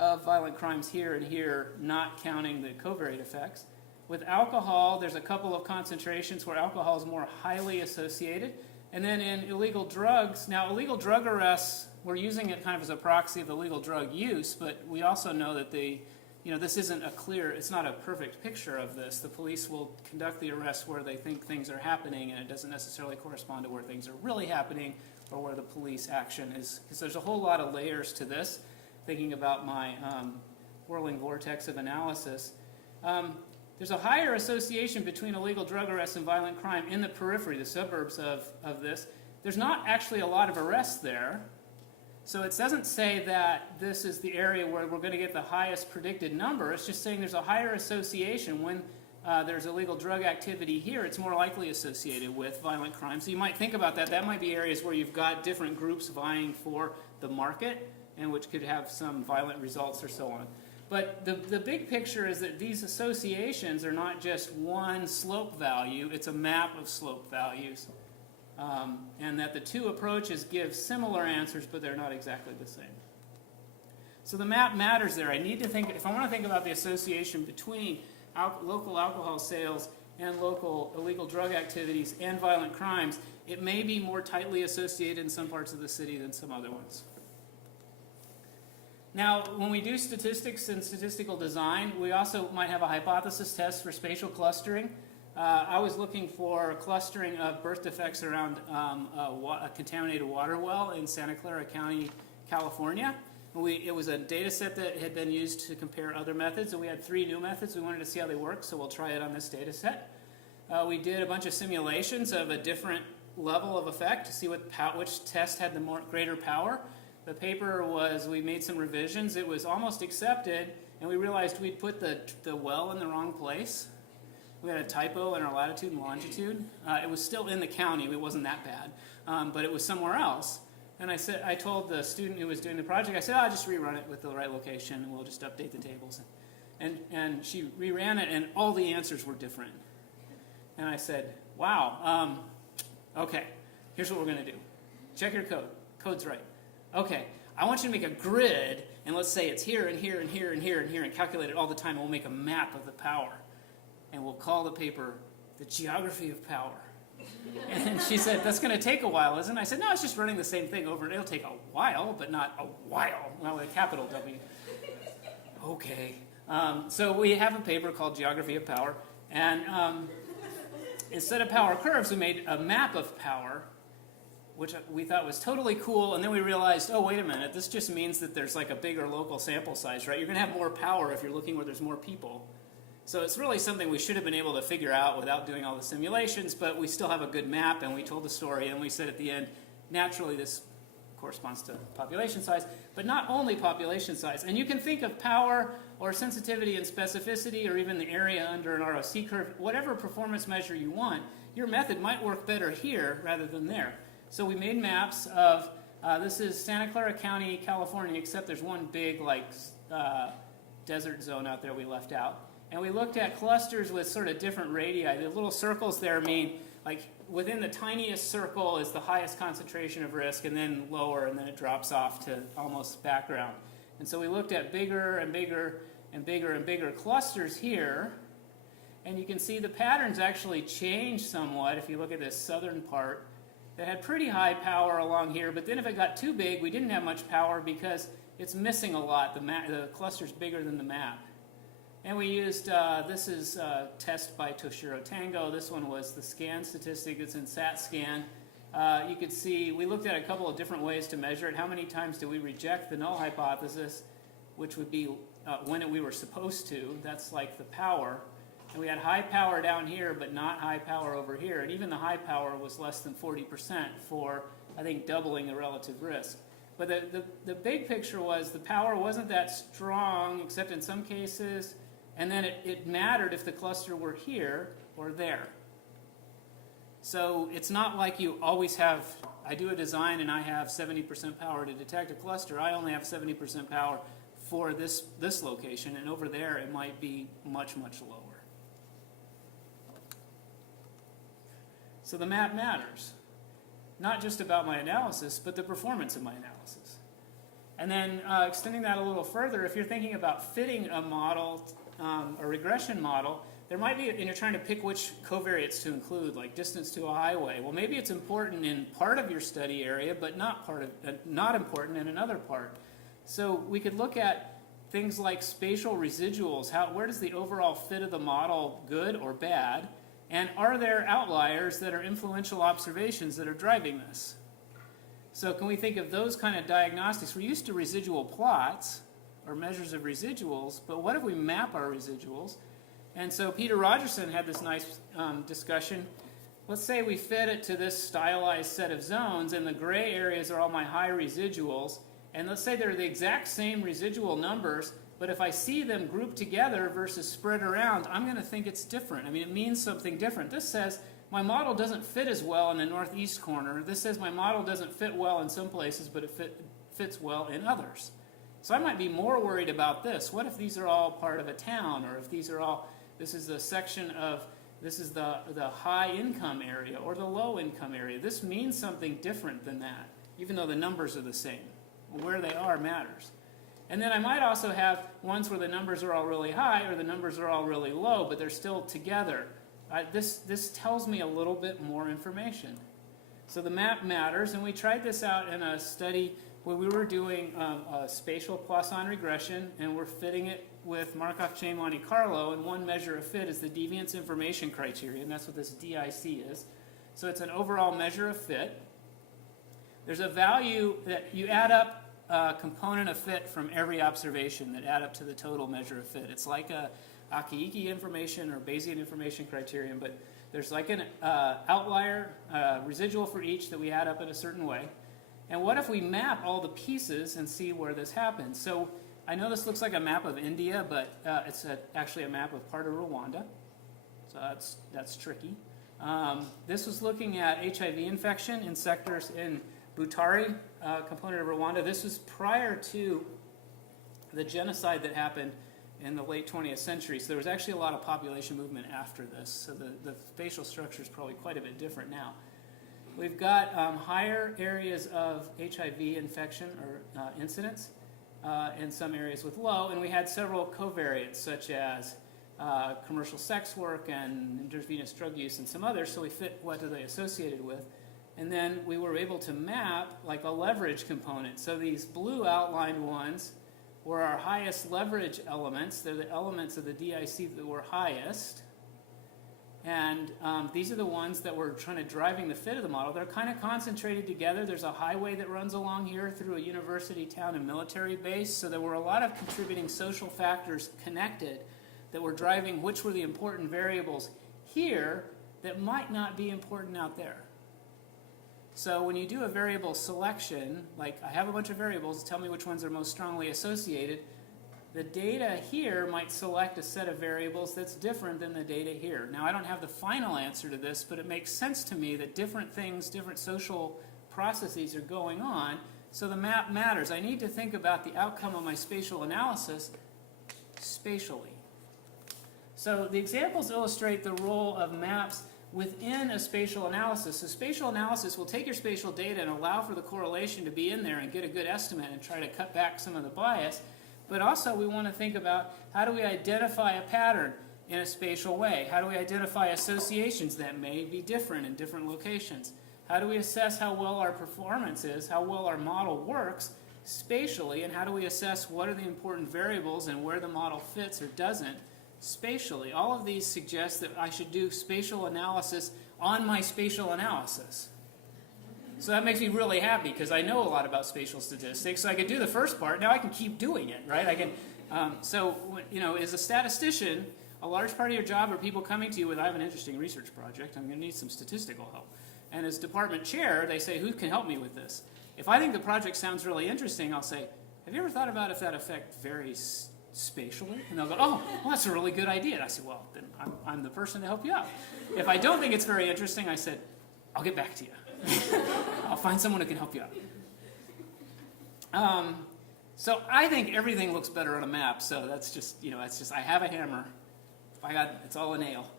of violent crimes here and here, not counting the covariate effects. With alcohol, there's a couple of concentrations where alcohol is more highly associated. And then in illegal drugs, now illegal drug arrests, we're using it kind of as a proxy of illegal drug use, but we also know that this isn't it's not a perfect picture of this. The police will conduct the arrest where they think things are happening, and it doesn't necessarily correspond to where things are really happening or where the police action is. Because there's a whole lot of layers to this, thinking about my whirling vortex of analysis. There's a higher association between illegal drug arrests and violent crime in the periphery, the suburbs of this. There's not actually a lot of arrests there. So it doesn't say that this is the area where we're going to get the highest predicted number. It's just saying there's a higher association. When there's illegal drug activity here, it's more likely associated with violent crime. So you might think about that. That might be areas where you've got different groups vying for the market, and which could have some violent results or so on. But the big picture is that these associations are not just one slope value, it's a map of slope values. And that the two approaches give similar answers, but they're not exactly the same. So the map matters there. I need to think, if I want to think about the association between local alcohol sales and local illegal drug activities and violent crimes, it may be more tightly associated in some parts of the city than some other ones. Now, when we do statistics and statistical design, we also might have a hypothesis test for spatial clustering. I was looking for clustering of birth defects around a contaminated water well in Santa Clara County, California. It was a data set that had been used to compare other methods, and we had 3 new methods. We wanted to see how they work, so we'll try it on this data set. We did a bunch of simulations of a different level of effect to see which test had the greater power. The paper was, we made some revisions. It was almost accepted, and we realized we'd put the well in the wrong place. We had a typo in our latitude and longitude. It was still in the county. It wasn't that bad, but it was somewhere else. And I told the student who was doing the project, I said, I'll just rerun it with the right location, and we'll just update the tables. And she reran it, and all the answers were different. And I said, wow, okay, here's what we're going to do. Check your code. Code's right. Okay, I want you to make a grid, and let's say it's here and here and here and here and here, and calculate it all the time, and we'll make a map of the power. And we'll call the paper The Geography of Power. And she said, that's going to take a while, isn't it? I said, no, it's just running the same thing over. It'll take a while, but not a while. Not with a capital W. Okay. So we have a paper called Geography of Power. And instead of power curves, we made a map of power, which we thought was totally cool. And then we realized, oh, wait a minute. This just means that there's like a bigger local sample size, right? You're going to have more power if you're looking where there's more people. So it's really something we should have been able to figure out without doing all the simulations, but we still have a good map, and we told the story, and we said at the end, naturally this corresponds to population size, but not only population size. And you can think of power or sensitivity and specificity or even the area under an ROC curve, whatever performance measure you want, your method might work better here rather than there. So we made maps of, this is Santa Clara County, California, except there's one big desert zone out there we left out. And we looked at clusters with sort of different radii. The little circles there mean, like, within the tiniest circle is the highest concentration of risk, and then lower, and then it drops off to almost background. And so we looked at bigger and bigger and bigger and bigger clusters here. And you can see the patterns actually change somewhat if you look at this southern part. That had pretty high power along here, but then if it got too big, we didn't have much power because it's missing a lot. The cluster's bigger than the map. And we used, this is test by Toshiro Tango. This one was the scan statistic. It's in StatScan. You could see, we looked at a couple of different ways to measure it. How many times do we reject the null hypothesis, which would be when we were supposed to. That's like the power. And we had high power down here, but not high power over here. And even the high power was less than 40% for, I think, doubling the relative risk. But the big picture was the power wasn't that strong, except in some cases. And then it mattered if the cluster were here or there. So it's not like you always have, I do a design and I have 70% power to detect a cluster. I only have 70% power for this location, and over there it might be much, much lower. So the map matters. Not just about my analysis, but the performance of my analysis. And then extending that a little further, if you're thinking about fitting a model, a regression model, there might be, and you're trying to pick which covariates to include, like distance to a highway. Well, maybe it's important in part of your study area, but not important in another part. So we could look at things like spatial residuals. Where does the overall fit of the model good or bad? And are there outliers that are influential observations that are driving this? So can we think of those kind of diagnostics? We're used to residual plots or measures of residuals, but what if we map our residuals? And so Peter Rogerson had this nice discussion. Let's say we fit it to this stylized set of zones, and the gray areas are all my high residuals. And let's say they're the exact same residual numbers, but if I see them grouped together versus spread around, I'm going to think it's different. I mean, it means something different. This says my model doesn't fit as well in the northeast corner. This says my model doesn't fit well in some places, but it fits well in others. So I might be more worried about this. What if these are all part of a town, or if these are all, this is the section of, this is the high income area or the low income area. This means something different than that, even though the numbers are the same. Where they are matters. And then I might also have ones where the numbers are all really high or the numbers are all really low, but they're still together. This tells me a little bit more information. So the map matters, and we tried this out in a study where we were doing a spatial Poisson regression, and we're fitting it with Markov chain Monte Carlo, and one measure of fit is the deviance information criterion. That's what this DIC is. So it's an overall measure of fit. There's a value that you add up a component of fit from every observation that add up to the total measure of fit. It's like a ecked information or Bayesian information criterion, but there's like an outlier residual for each that we add up in a certain way. And what if we map all the pieces and see where this happens? So I know this looks like a map of India, but it's actually a map of part of Rwanda. So that's tricky. This was looking at HIV infection in sectors in Butari component of Rwanda. This was prior to the genocide that happened in the late 20th century. So there was actually a lot of population movement after this. So the spatial structure is probably quite a bit different now. We've got higher areas of HIV infection or incidence in some areas with low, and we had several covariates such as commercial sex work and intravenous drug use and some others, so we fit what are they associated with. And then we were able to map like a leverage component. So these blue outlined ones were our highest leverage elements. They're the elements of the DIC that were highest. And these are the ones that were trying to driving the fit of the model. They're kind of concentrated together. There's a highway that runs along here through a university town and military base. So there were a lot of contributing social factors connected that were driving which were the important variables here that might not be important out there. So when you do a variable selection, like I have a bunch of variables, tell me which ones are most strongly associated, the data here might select a set of variables that's different than the data here. Now I don't have the final answer to this, but it makes sense to me that different things, different social processes are going on, so the map matters. I need to think about the outcome of my spatial analysis spatially. So the examples illustrate the role of maps within a spatial analysis. So spatial analysis will take your spatial data and allow for the correlation to be in there and get a good estimate and try to cut back some of the bias. But also we want to think about how do we identify a pattern in a spatial way? How do we identify associations that may be different in different locations? How do we assess how well our performance is, how well our model works spatially, and how do we assess what are the important variables and where the model fits or doesn't spatially? All of these suggest that I should do spatial analysis on my spatial analysis. So that makes me really happy because I know a lot about spatial statistics. So I can do the first part. Now I can keep doing it, right? I can. So as a statistician, a large part of your job are people coming to you with, I have an interesting research project. I'm going to need some statistical help. And as department chair, they say, who can help me with this? If I think the project sounds really interesting, I'll say, have you ever thought about if that effect varies spatially? And they'll go, oh, well, that's a really good idea. And I say, well, then I'm the person to help you out. If I don't think it's very interesting, I said, I'll get back to you. I'll find someone who can help you out. So I think everything looks better on a map. So that's just, I have a hammer. It's all a nail.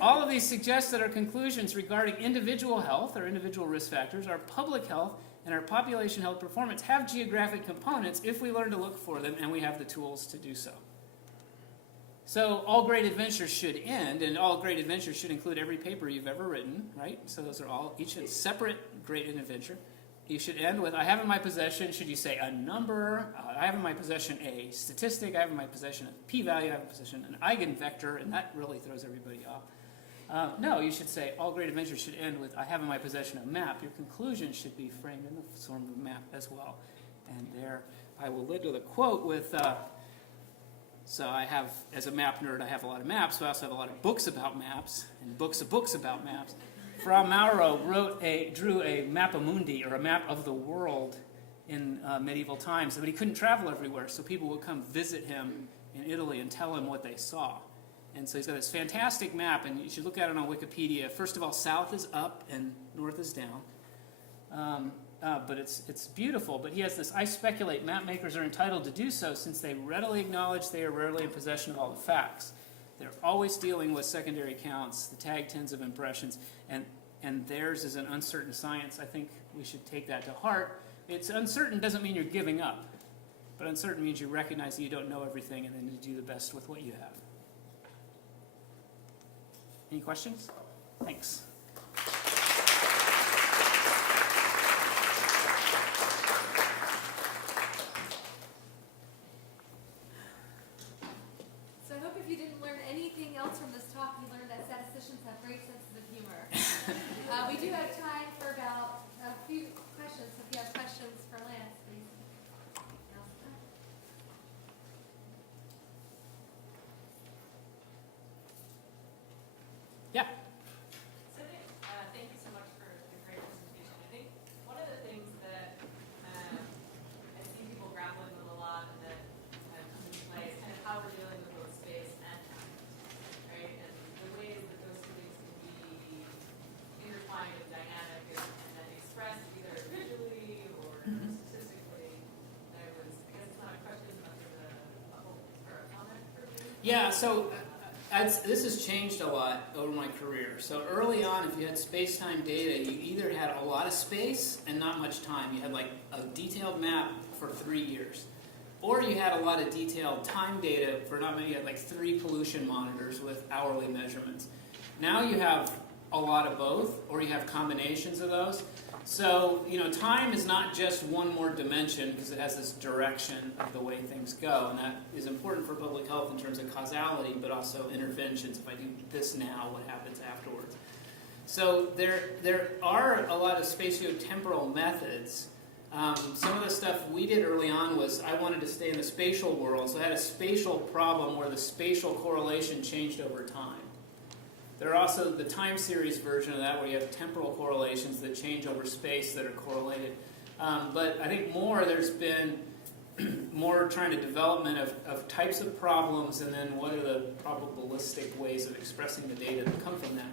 All of these suggest that our conclusions regarding individual health or individual risk factors, our public health, and our population health performance have geographic components if we learn to look for them and we have the tools to do so. So all great adventures should end, and all great adventures should include every paper you've ever written, right? So those are all, each a separate great adventure. You should end with, I have in my possession, should you say a number, I have in my possession a statistic, I have in my possession a p-value, I have in my possession an eigenvector, and that really throws everybody off. No, you should say all great adventures should end with, I have in my possession a map. Your conclusion should be framed in the form of a map as well. And there, I will lead with a quote with, so I have, as a map nerd, I have a lot of maps, but I also have a lot of books about maps, and books about maps. Fra Mauro drew a mappamundi, or a map of the world in medieval times, but he couldn't travel everywhere, so people would come visit him in Italy and tell him what they saw. And so he's got this fantastic map, and you should look at it on Wikipedia. First of all, south is up and north is down. But it's beautiful. But he has this, I speculate map makers are entitled to do so since they readily acknowledge they are rarely in possession of all the facts. They're always dealing with secondary counts, the tag tens of impressions, and theirs is an uncertain science. I think we should take that to heart. It's uncertain doesn't mean you're giving up. But uncertain means you recognize that you don't know everything and then you do the best with what you have. Any questions? Thanks. So I hope if you didn't learn anything else from this talk, you learned that statisticians have great senses of humor. We do have time for about a few questions. So if you have questions for Lance, please. Now's the time. Yeah. So thank you so much for the great presentation. I think one of the things that I see people grappling with a lot and that kind of comes into play is kind of how we're dealing with both space and time, right? And the ways that those two things can be intertwined and dynamic and then expressed either visually or statistically. I guess it's not a question, but there's a hope or a comment for you. Yeah, so this has changed a lot over my career. So early on, if you had space-time data, you either had a lot of space and not much time. You had like a detailed map for 3 years. Or you had a lot of detailed time data for not many, you had like 3 pollution monitors with hourly measurements. Now you have a lot of both, or you have combinations of those. So, time is not just one more dimension because it has this direction of the way things go, and that is important for public health in terms of causality, but also interventions. If I do this now, what happens afterwards? So there are a lot of spatiotemporal methods. Some of the stuff we did early on was I wanted to stay in the spatial world, so I had a spatial problem where the spatial correlation changed over time. There are also the time series version of that where you have temporal correlations that change over space that are correlated. But I think there's been more trying to development of types of problems and then what are the probabilistic ways of expressing the data that come from that.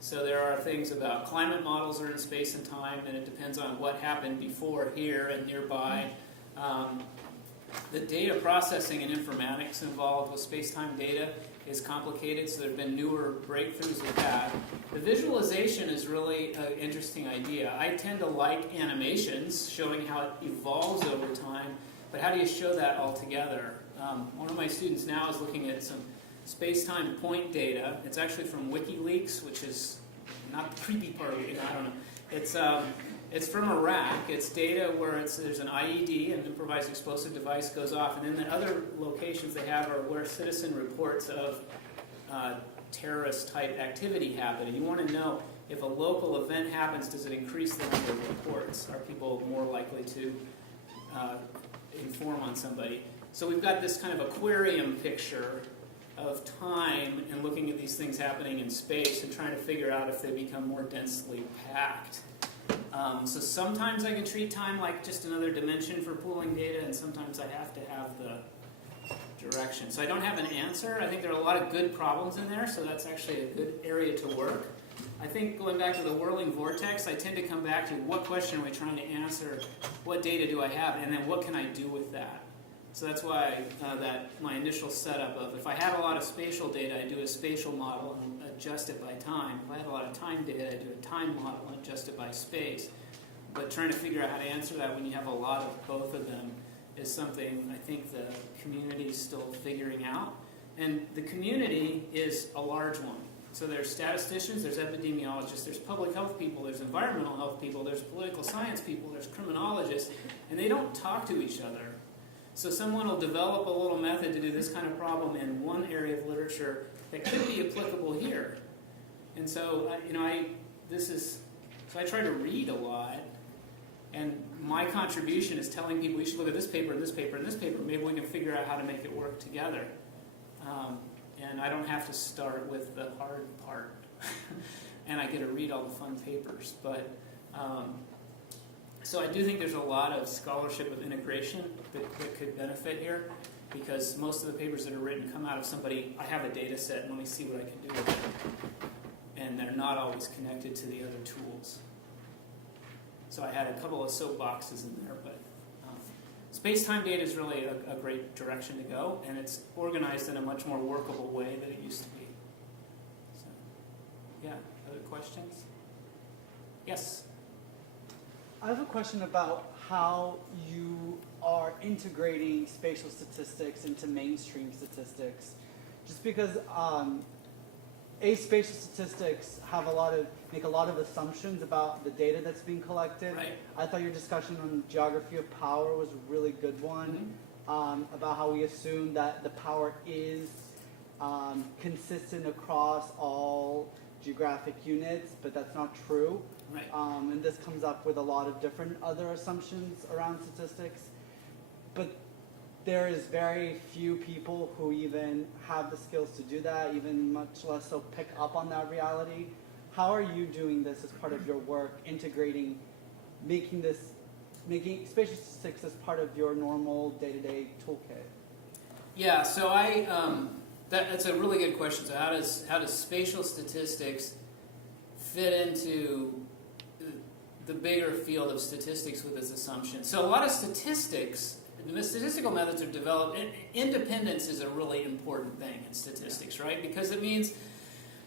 So there are things about climate models are in space and time, and it depends on what happened before here and nearby. The data processing and informatics involved with space-time data is complicated, so there have been newer breakthroughs with that. The visualization is really an interesting idea. I tend to like animations, showing how it evolves over time, but how do you show that all together? One of my students now is looking at some space-time point data. It's actually from WikiLeaks, which is not the creepy part of it, I don't know. It's from Iraq. It's data where there's an IED, an improvised explosive device goes off, and then the other locations they have are where citizen reports of terrorist-type activity happen. And you want to know if a local event happens, does it increase the number of reports? Are people more likely to inform on somebody? So we've got this kind of aquarium picture of time and looking at these things happening in space and trying to figure out if they become more densely packed. So sometimes I can treat time like just another dimension for pooling data, and sometimes I have to have the direction. So I don't have an answer. I think there are a lot of good problems in there, so that's actually a good area to work. I think going back to the whirling vortex, I tend to come back to what question are we trying to answer, what data do I have, and then what can I do with that? So that's why my initial setup of if I had a lot of spatial data, I do a spatial model and adjust it by time. If I had a lot of time data, I do a time model and adjust it by space. But trying to figure out how to answer that when you have a lot of both of them is something I think the community is still figuring out. And the community is a large one. So there's statisticians, there's epidemiologists, there's public health people, there's environmental health people, there's political science people, there's criminologists, and they don't talk to each other. So someone will develop a little method to do this kind of problem in one area of literature that could be applicable here. And so, I try to read a lot, and my contribution is telling people, you should look at this paper and this paper and this paper. Maybe we can figure out how to make it work together. And I don't have to start with the hard part. And I get to read all the fun papers. But so I do think there's a lot of scholarship of integration that could benefit here, because most of the papers that are written come out of somebody, I have a data set and let me see what I can do with it. And they're not always connected to the other tools. So I had a couple of soapboxes in there, but space-time data is really a great direction to go, and it's organized in a much more workable way than it used to be. So, yeah, other questions? Yes? I have a question about how you are integrating spatial statistics into mainstream statistics. Just because spatial statistics make a lot of assumptions about the data that's being collected. Right. I thought your discussion on geography of power was a really good one, about how we assume that the power is consistent across all geographic units, but that's not true. Right. And this comes up with a lot of different other assumptions around statistics. But there is very few people who even have the skills to do that, even much less so pick up on that reality. How are you doing this as part of your work, integrating, making spatial statistics as part of your normal day-to-day toolkit? Yeah, so that's a really good question. So how does spatial statistics fit into the bigger field of statistics with its assumptions? So a lot of statistics, the statistical methods are developed. Independence is a really important thing in statistics, right? Because it means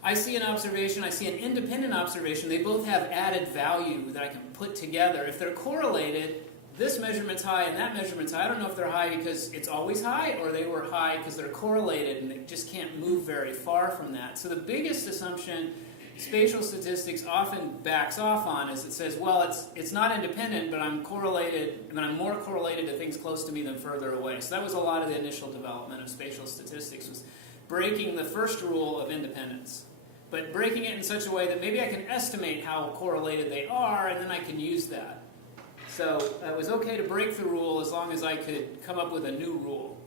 I see an observation, I see an independent observation. They both have added value that I can put together. If they're correlated, this measurement's high and that measurement's high. I don't know if they're high because it's always high, or they were high because they're correlated and they just can't move very far from that. So the biggest assumption spatial statistics often backs off on is it says, well, it's not independent, but I'm correlated, and I'm more correlated to things close to me than further away. So that was a lot of the initial development of spatial statistics, was breaking the first rule of independence, but breaking it in such a way that maybe I can estimate how correlated they are, and then I can use that. So it was okay to break the rule as long as I could come up with a new rule.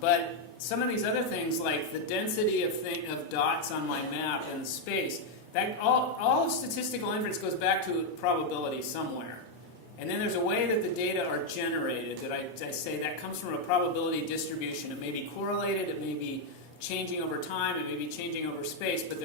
But some of these other things, like the density of dots on my map and space, that all of statistical inference goes back to probability somewhere. And then there's a way that the data are generated that I say that comes from a probability distribution. It may be correlated, it may be changing over time, it may be changing over space, but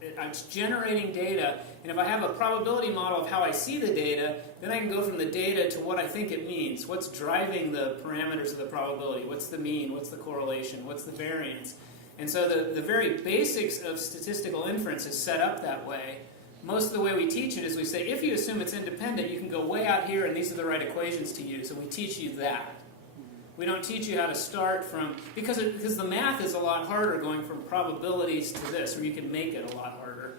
it's generating data, and if I have a probability model of how I see the data, then I can go from the data to what I think it means. What's driving the parameters of the probability? What's the mean? What's the correlation? What's the variance? And so the very basics of statistical inference is set up that way. Most of the way we teach it is we say, if you assume it's independent, you can go way out here, and these are the right equations to use, and we teach you that. We don't teach you how to start from, because the math is a lot harder going from probabilities to this, or you can make it a lot harder.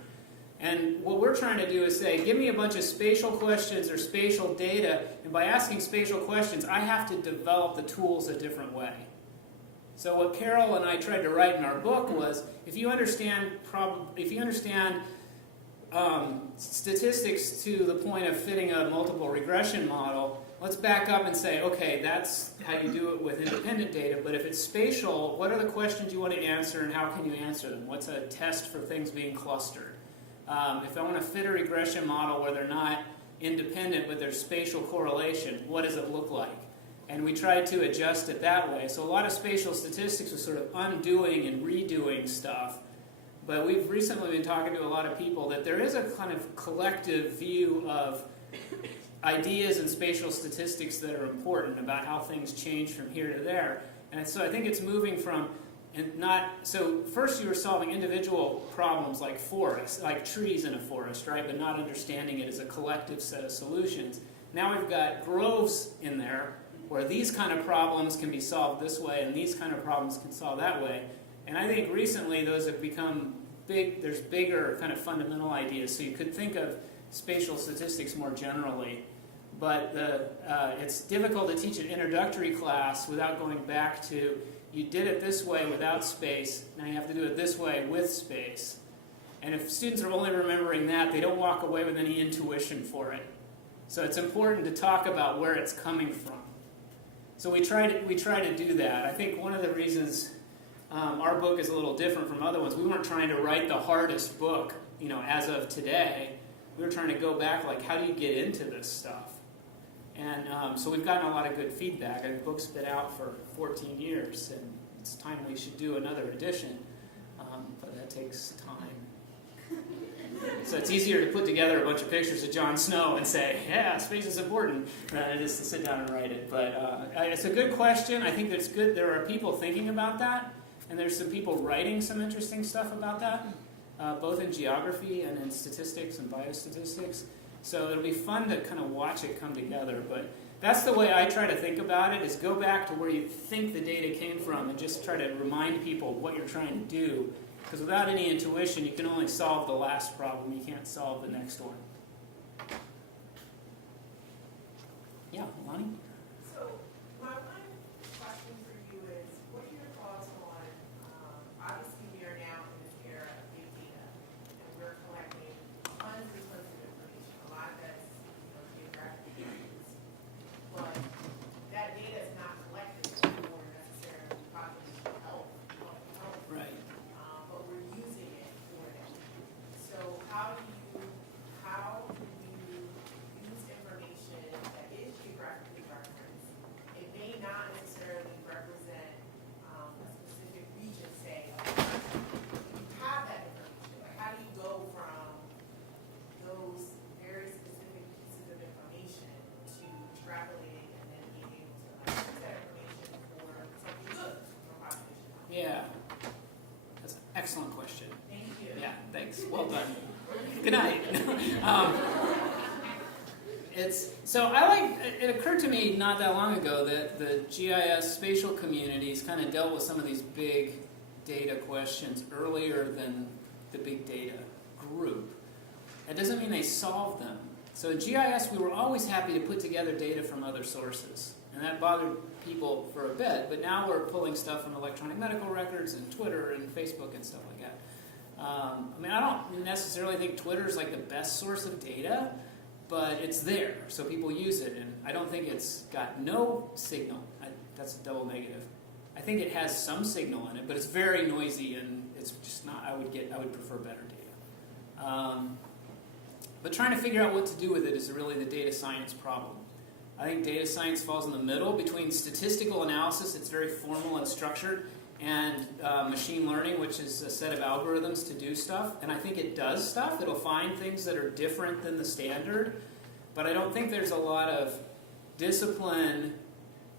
And what we're trying to do is say, give me a bunch of spatial questions or spatial data, and by asking spatial questions, I have to develop the tools a different way. So what Carol and I tried to write in our book was, if you understand statistics to the point of fitting a multiple regression model, let's back up and say, okay, that's how you do it with independent data, but if it's spatial, what are the questions you want to answer and how can you answer them? What's a test for things being clustered? If I want to fit a regression model where they're not independent but there's spatial correlation, what does it look like? And we tried to adjust it that way. So a lot of spatial statistics was sort of undoing and redoing stuff. But we've recently been talking to a lot of people that there is a kind of collective view of ideas in spatial statistics that are important about how things change from here to there. And so I think it's moving from, so first you were solving individual problems like forests, like trees in a forest, right? But not understanding it as a collective set of solutions. Now we've got groves in there where these kind of problems can be solved this way and these kind of problems can solve that way. And I think recently those have become big, there's bigger kind of fundamental ideas. So you could think of spatial statistics more generally. But it's difficult to teach an introductory class without going back to, you did it this way without space, now you have to do it this way with space. And if students are only remembering that, they don't walk away with any intuition for it. So it's important to talk about where it's coming from. So we try to do that. I think one of the reasons our book is a little different from other ones, we weren't trying to write the hardest book, as of today. We were trying to go back, like, how do you get into this stuff? And so we've gotten a lot of good feedback. The book's been out for 14 years, and it's time we should do another edition. But that takes time. So it's easier to put together a bunch of pictures of Jon Snow and say, yeah, space is important, than it is to sit down and write it. But it's a good question. I think it's good. There are people thinking about that, and there's some people writing some interesting stuff about that, both in geography and in statistics and biostatistics. So it'll be fun to kind of watch it come together. But that's the way I try to think about it, is go back to where you think the data came from and just try to remind people what you're trying to do. Because without any intuition, you can only solve the last problem. You can't solve the next one. Yeah, Lonnie? So, my one question for you is, what are your thoughts on, obviously we are now in this era of big data, and we're collecting tons and tons of information, a lot of that's, geographic areas, but that data is not collected for necessarily population health, public health, Right. but we're using it for that. So how do you use information that is geographically referenced? It may not necessarily represent a specific region, say, you have that information, but how do you go from those very specific pieces of information to extrapolating and then being able to use that information for something good for population health? Yeah. That's an excellent question. Thank you. Yeah, thanks. Well done. Good night. It occurred to me not that long ago that the GIS spatial communities kind of dealt with some of these big data questions earlier than the big data group. That doesn't mean they solved them. So in GIS, we were always happy to put together data from other sources. And that bothered people for a bit, but now we're pulling stuff from electronic medical records and Twitter and Facebook and stuff like that. I don't necessarily think Twitter is like the best source of data, but it's there, so people use it, and I don't think it's got no signal. That's a double negative. I think it has some signal in it, but it's very noisy, and it's just not. I would prefer better data. But trying to figure out what to do with it is really the data science problem. I think data science falls in the middle between statistical analysis. It's very formal and structured, and machine learning, which is a set of algorithms to do stuff. And I think it does stuff. It'll find things that are different than the standard. But I don't think there's a lot of discipline,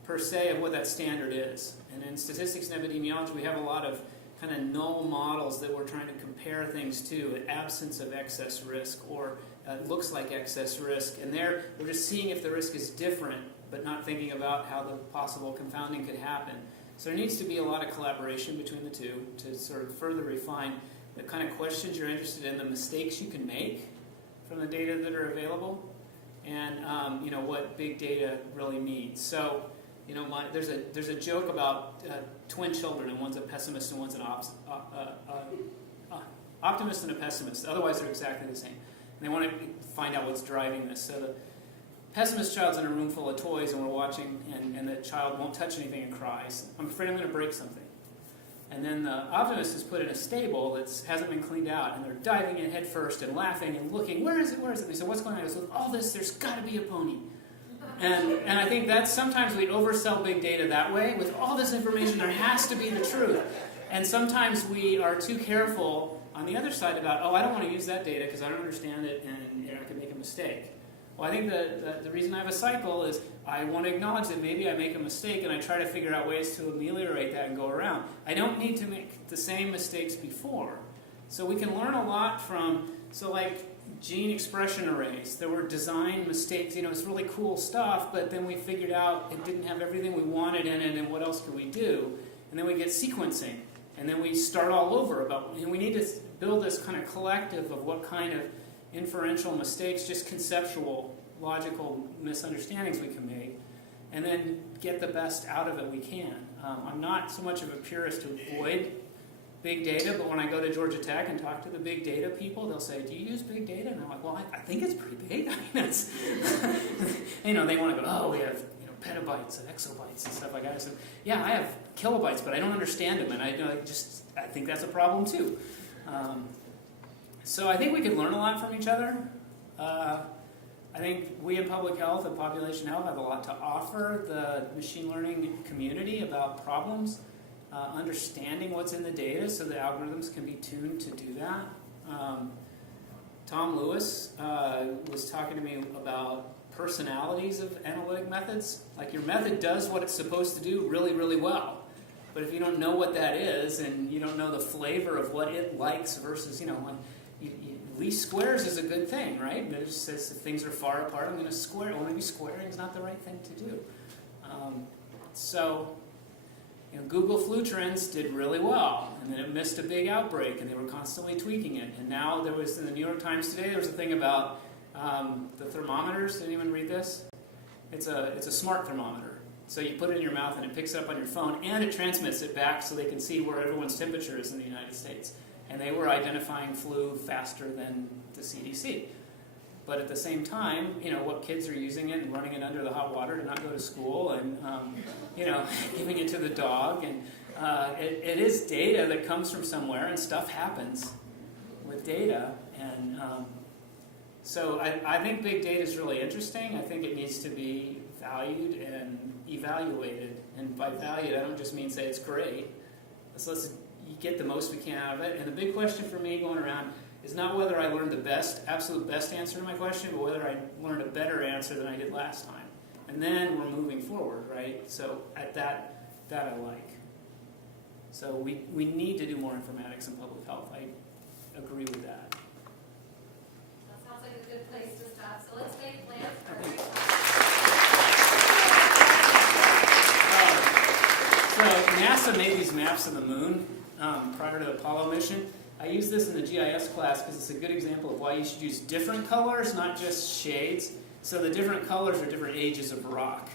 per se, of what that standard is. And in statistics and epidemiology, we have a lot of kind of null models that we're trying to compare things to, an absence of excess risk, or looks like excess risk. And there, we're just seeing if the risk is different, but not thinking about how the possible confounding could happen. So there needs to be a lot of collaboration between the two to sort of further refine the kind of questions you're interested in, the mistakes you can make from the data that are available, and what big data really means. So, there's a joke about twin children, and one's a pessimist and one's an optimist and a pessimist. Otherwise, they're exactly the same. And they want to find out what's driving this. So the pessimist child's in a room full of toys, and we're watching, and the child won't touch anything and cries. I'm afraid I'm going to break something. And then the optimist is put in a stable that hasn't been cleaned out, and they're diving in head first and laughing and looking, where is it, where is it? And they say, what's going on? He goes, with all this, there's got to be a pony. And I think that sometimes we oversell big data that way. With all this information, there has to be the truth. And sometimes we are too careful on the other side about, I don't want to use that data because I don't understand it, and I could make a mistake. Well, I think the reason I have a cycle is I want to acknowledge that maybe I make a mistake, and I try to figure out ways to ameliorate that and go around. I don't need to make the same mistakes before. So we can learn a lot from, like gene expression arrays. There were design mistakes. It's really cool stuff, but then we figured out it didn't have everything we wanted in it, and what else could we do? And then we get sequencing, and then we start all over and we need to build this kind of collective of what kind of inferential mistakes, just conceptual, logical misunderstandings we can make, and then get the best out of it we can. I'm not so much of a purist to avoid big data, but when I go to Georgia Tech and talk to the big data people, they'll say, do you use big data? And I'm like, well, I think it's pretty big. It's they want to go, we have petabytes and exabytes and stuff like that. I said, yeah, I have kilobytes, but I don't understand them, and I think that's a problem too. So I think we can learn a lot from each other. I think we in public health and population health have a lot to offer the machine learning community about problems, understanding what's in the data so the algorithms can be tuned to do that. Tom Lewis was talking to me about personalities of analytic methods. Like, your method does what it's supposed to do really, really well. But if you don't know what that is, and you don't know the flavor of what it likes versus, least squares is a good thing, right? It just says if things are far apart, I'm going to square. Well, maybe squaring is not the right thing to do. So, Google Flu Trends did really well, and then it missed a big outbreak, and they were constantly tweaking it. And now there was, in the New York Times today, there was a thing about the thermometers. Did anyone read this? It's a smart thermometer. So you put it in your mouth, and it picks it up on your phone, and it transmits it back so they can see where everyone's temperature is in the United States. And they were identifying flu faster than the CDC. But at the same time, what kids are using it and running it under the hot water to not go to school, and giving it to the dog, and it is data that comes from somewhere, and stuff happens with data, and so I think big data is really interesting. I think it needs to be valued and evaluated, and by valued, I don't just mean say it's great. Let's get the most we can out of it. And the big question for me going around is not whether I learned the absolute best answer to my question, but whether I learned a better answer than I did last time. And then we're moving forward, right? So at that I like. So we need to do more informatics in public health. I agree with that. That sounds like a good place to stop. So let's thank Lance for a great talk. So NASA made these maps of the moon prior to the Apollo mission. I use this in the GIS class because it's a good example of why you should use different colors, not just shades. So the different colors are different ages of rock.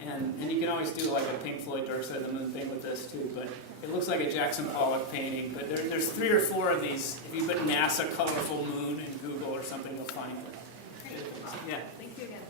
And you can always do like a Pink Floyd Dark Side of the Moon thing with this too, but it looks like a Jackson Pollock painting. But there's 3 or 4 of these. If you put NASA colorful moon in Google or something, you'll find it. Yeah. Thank you again.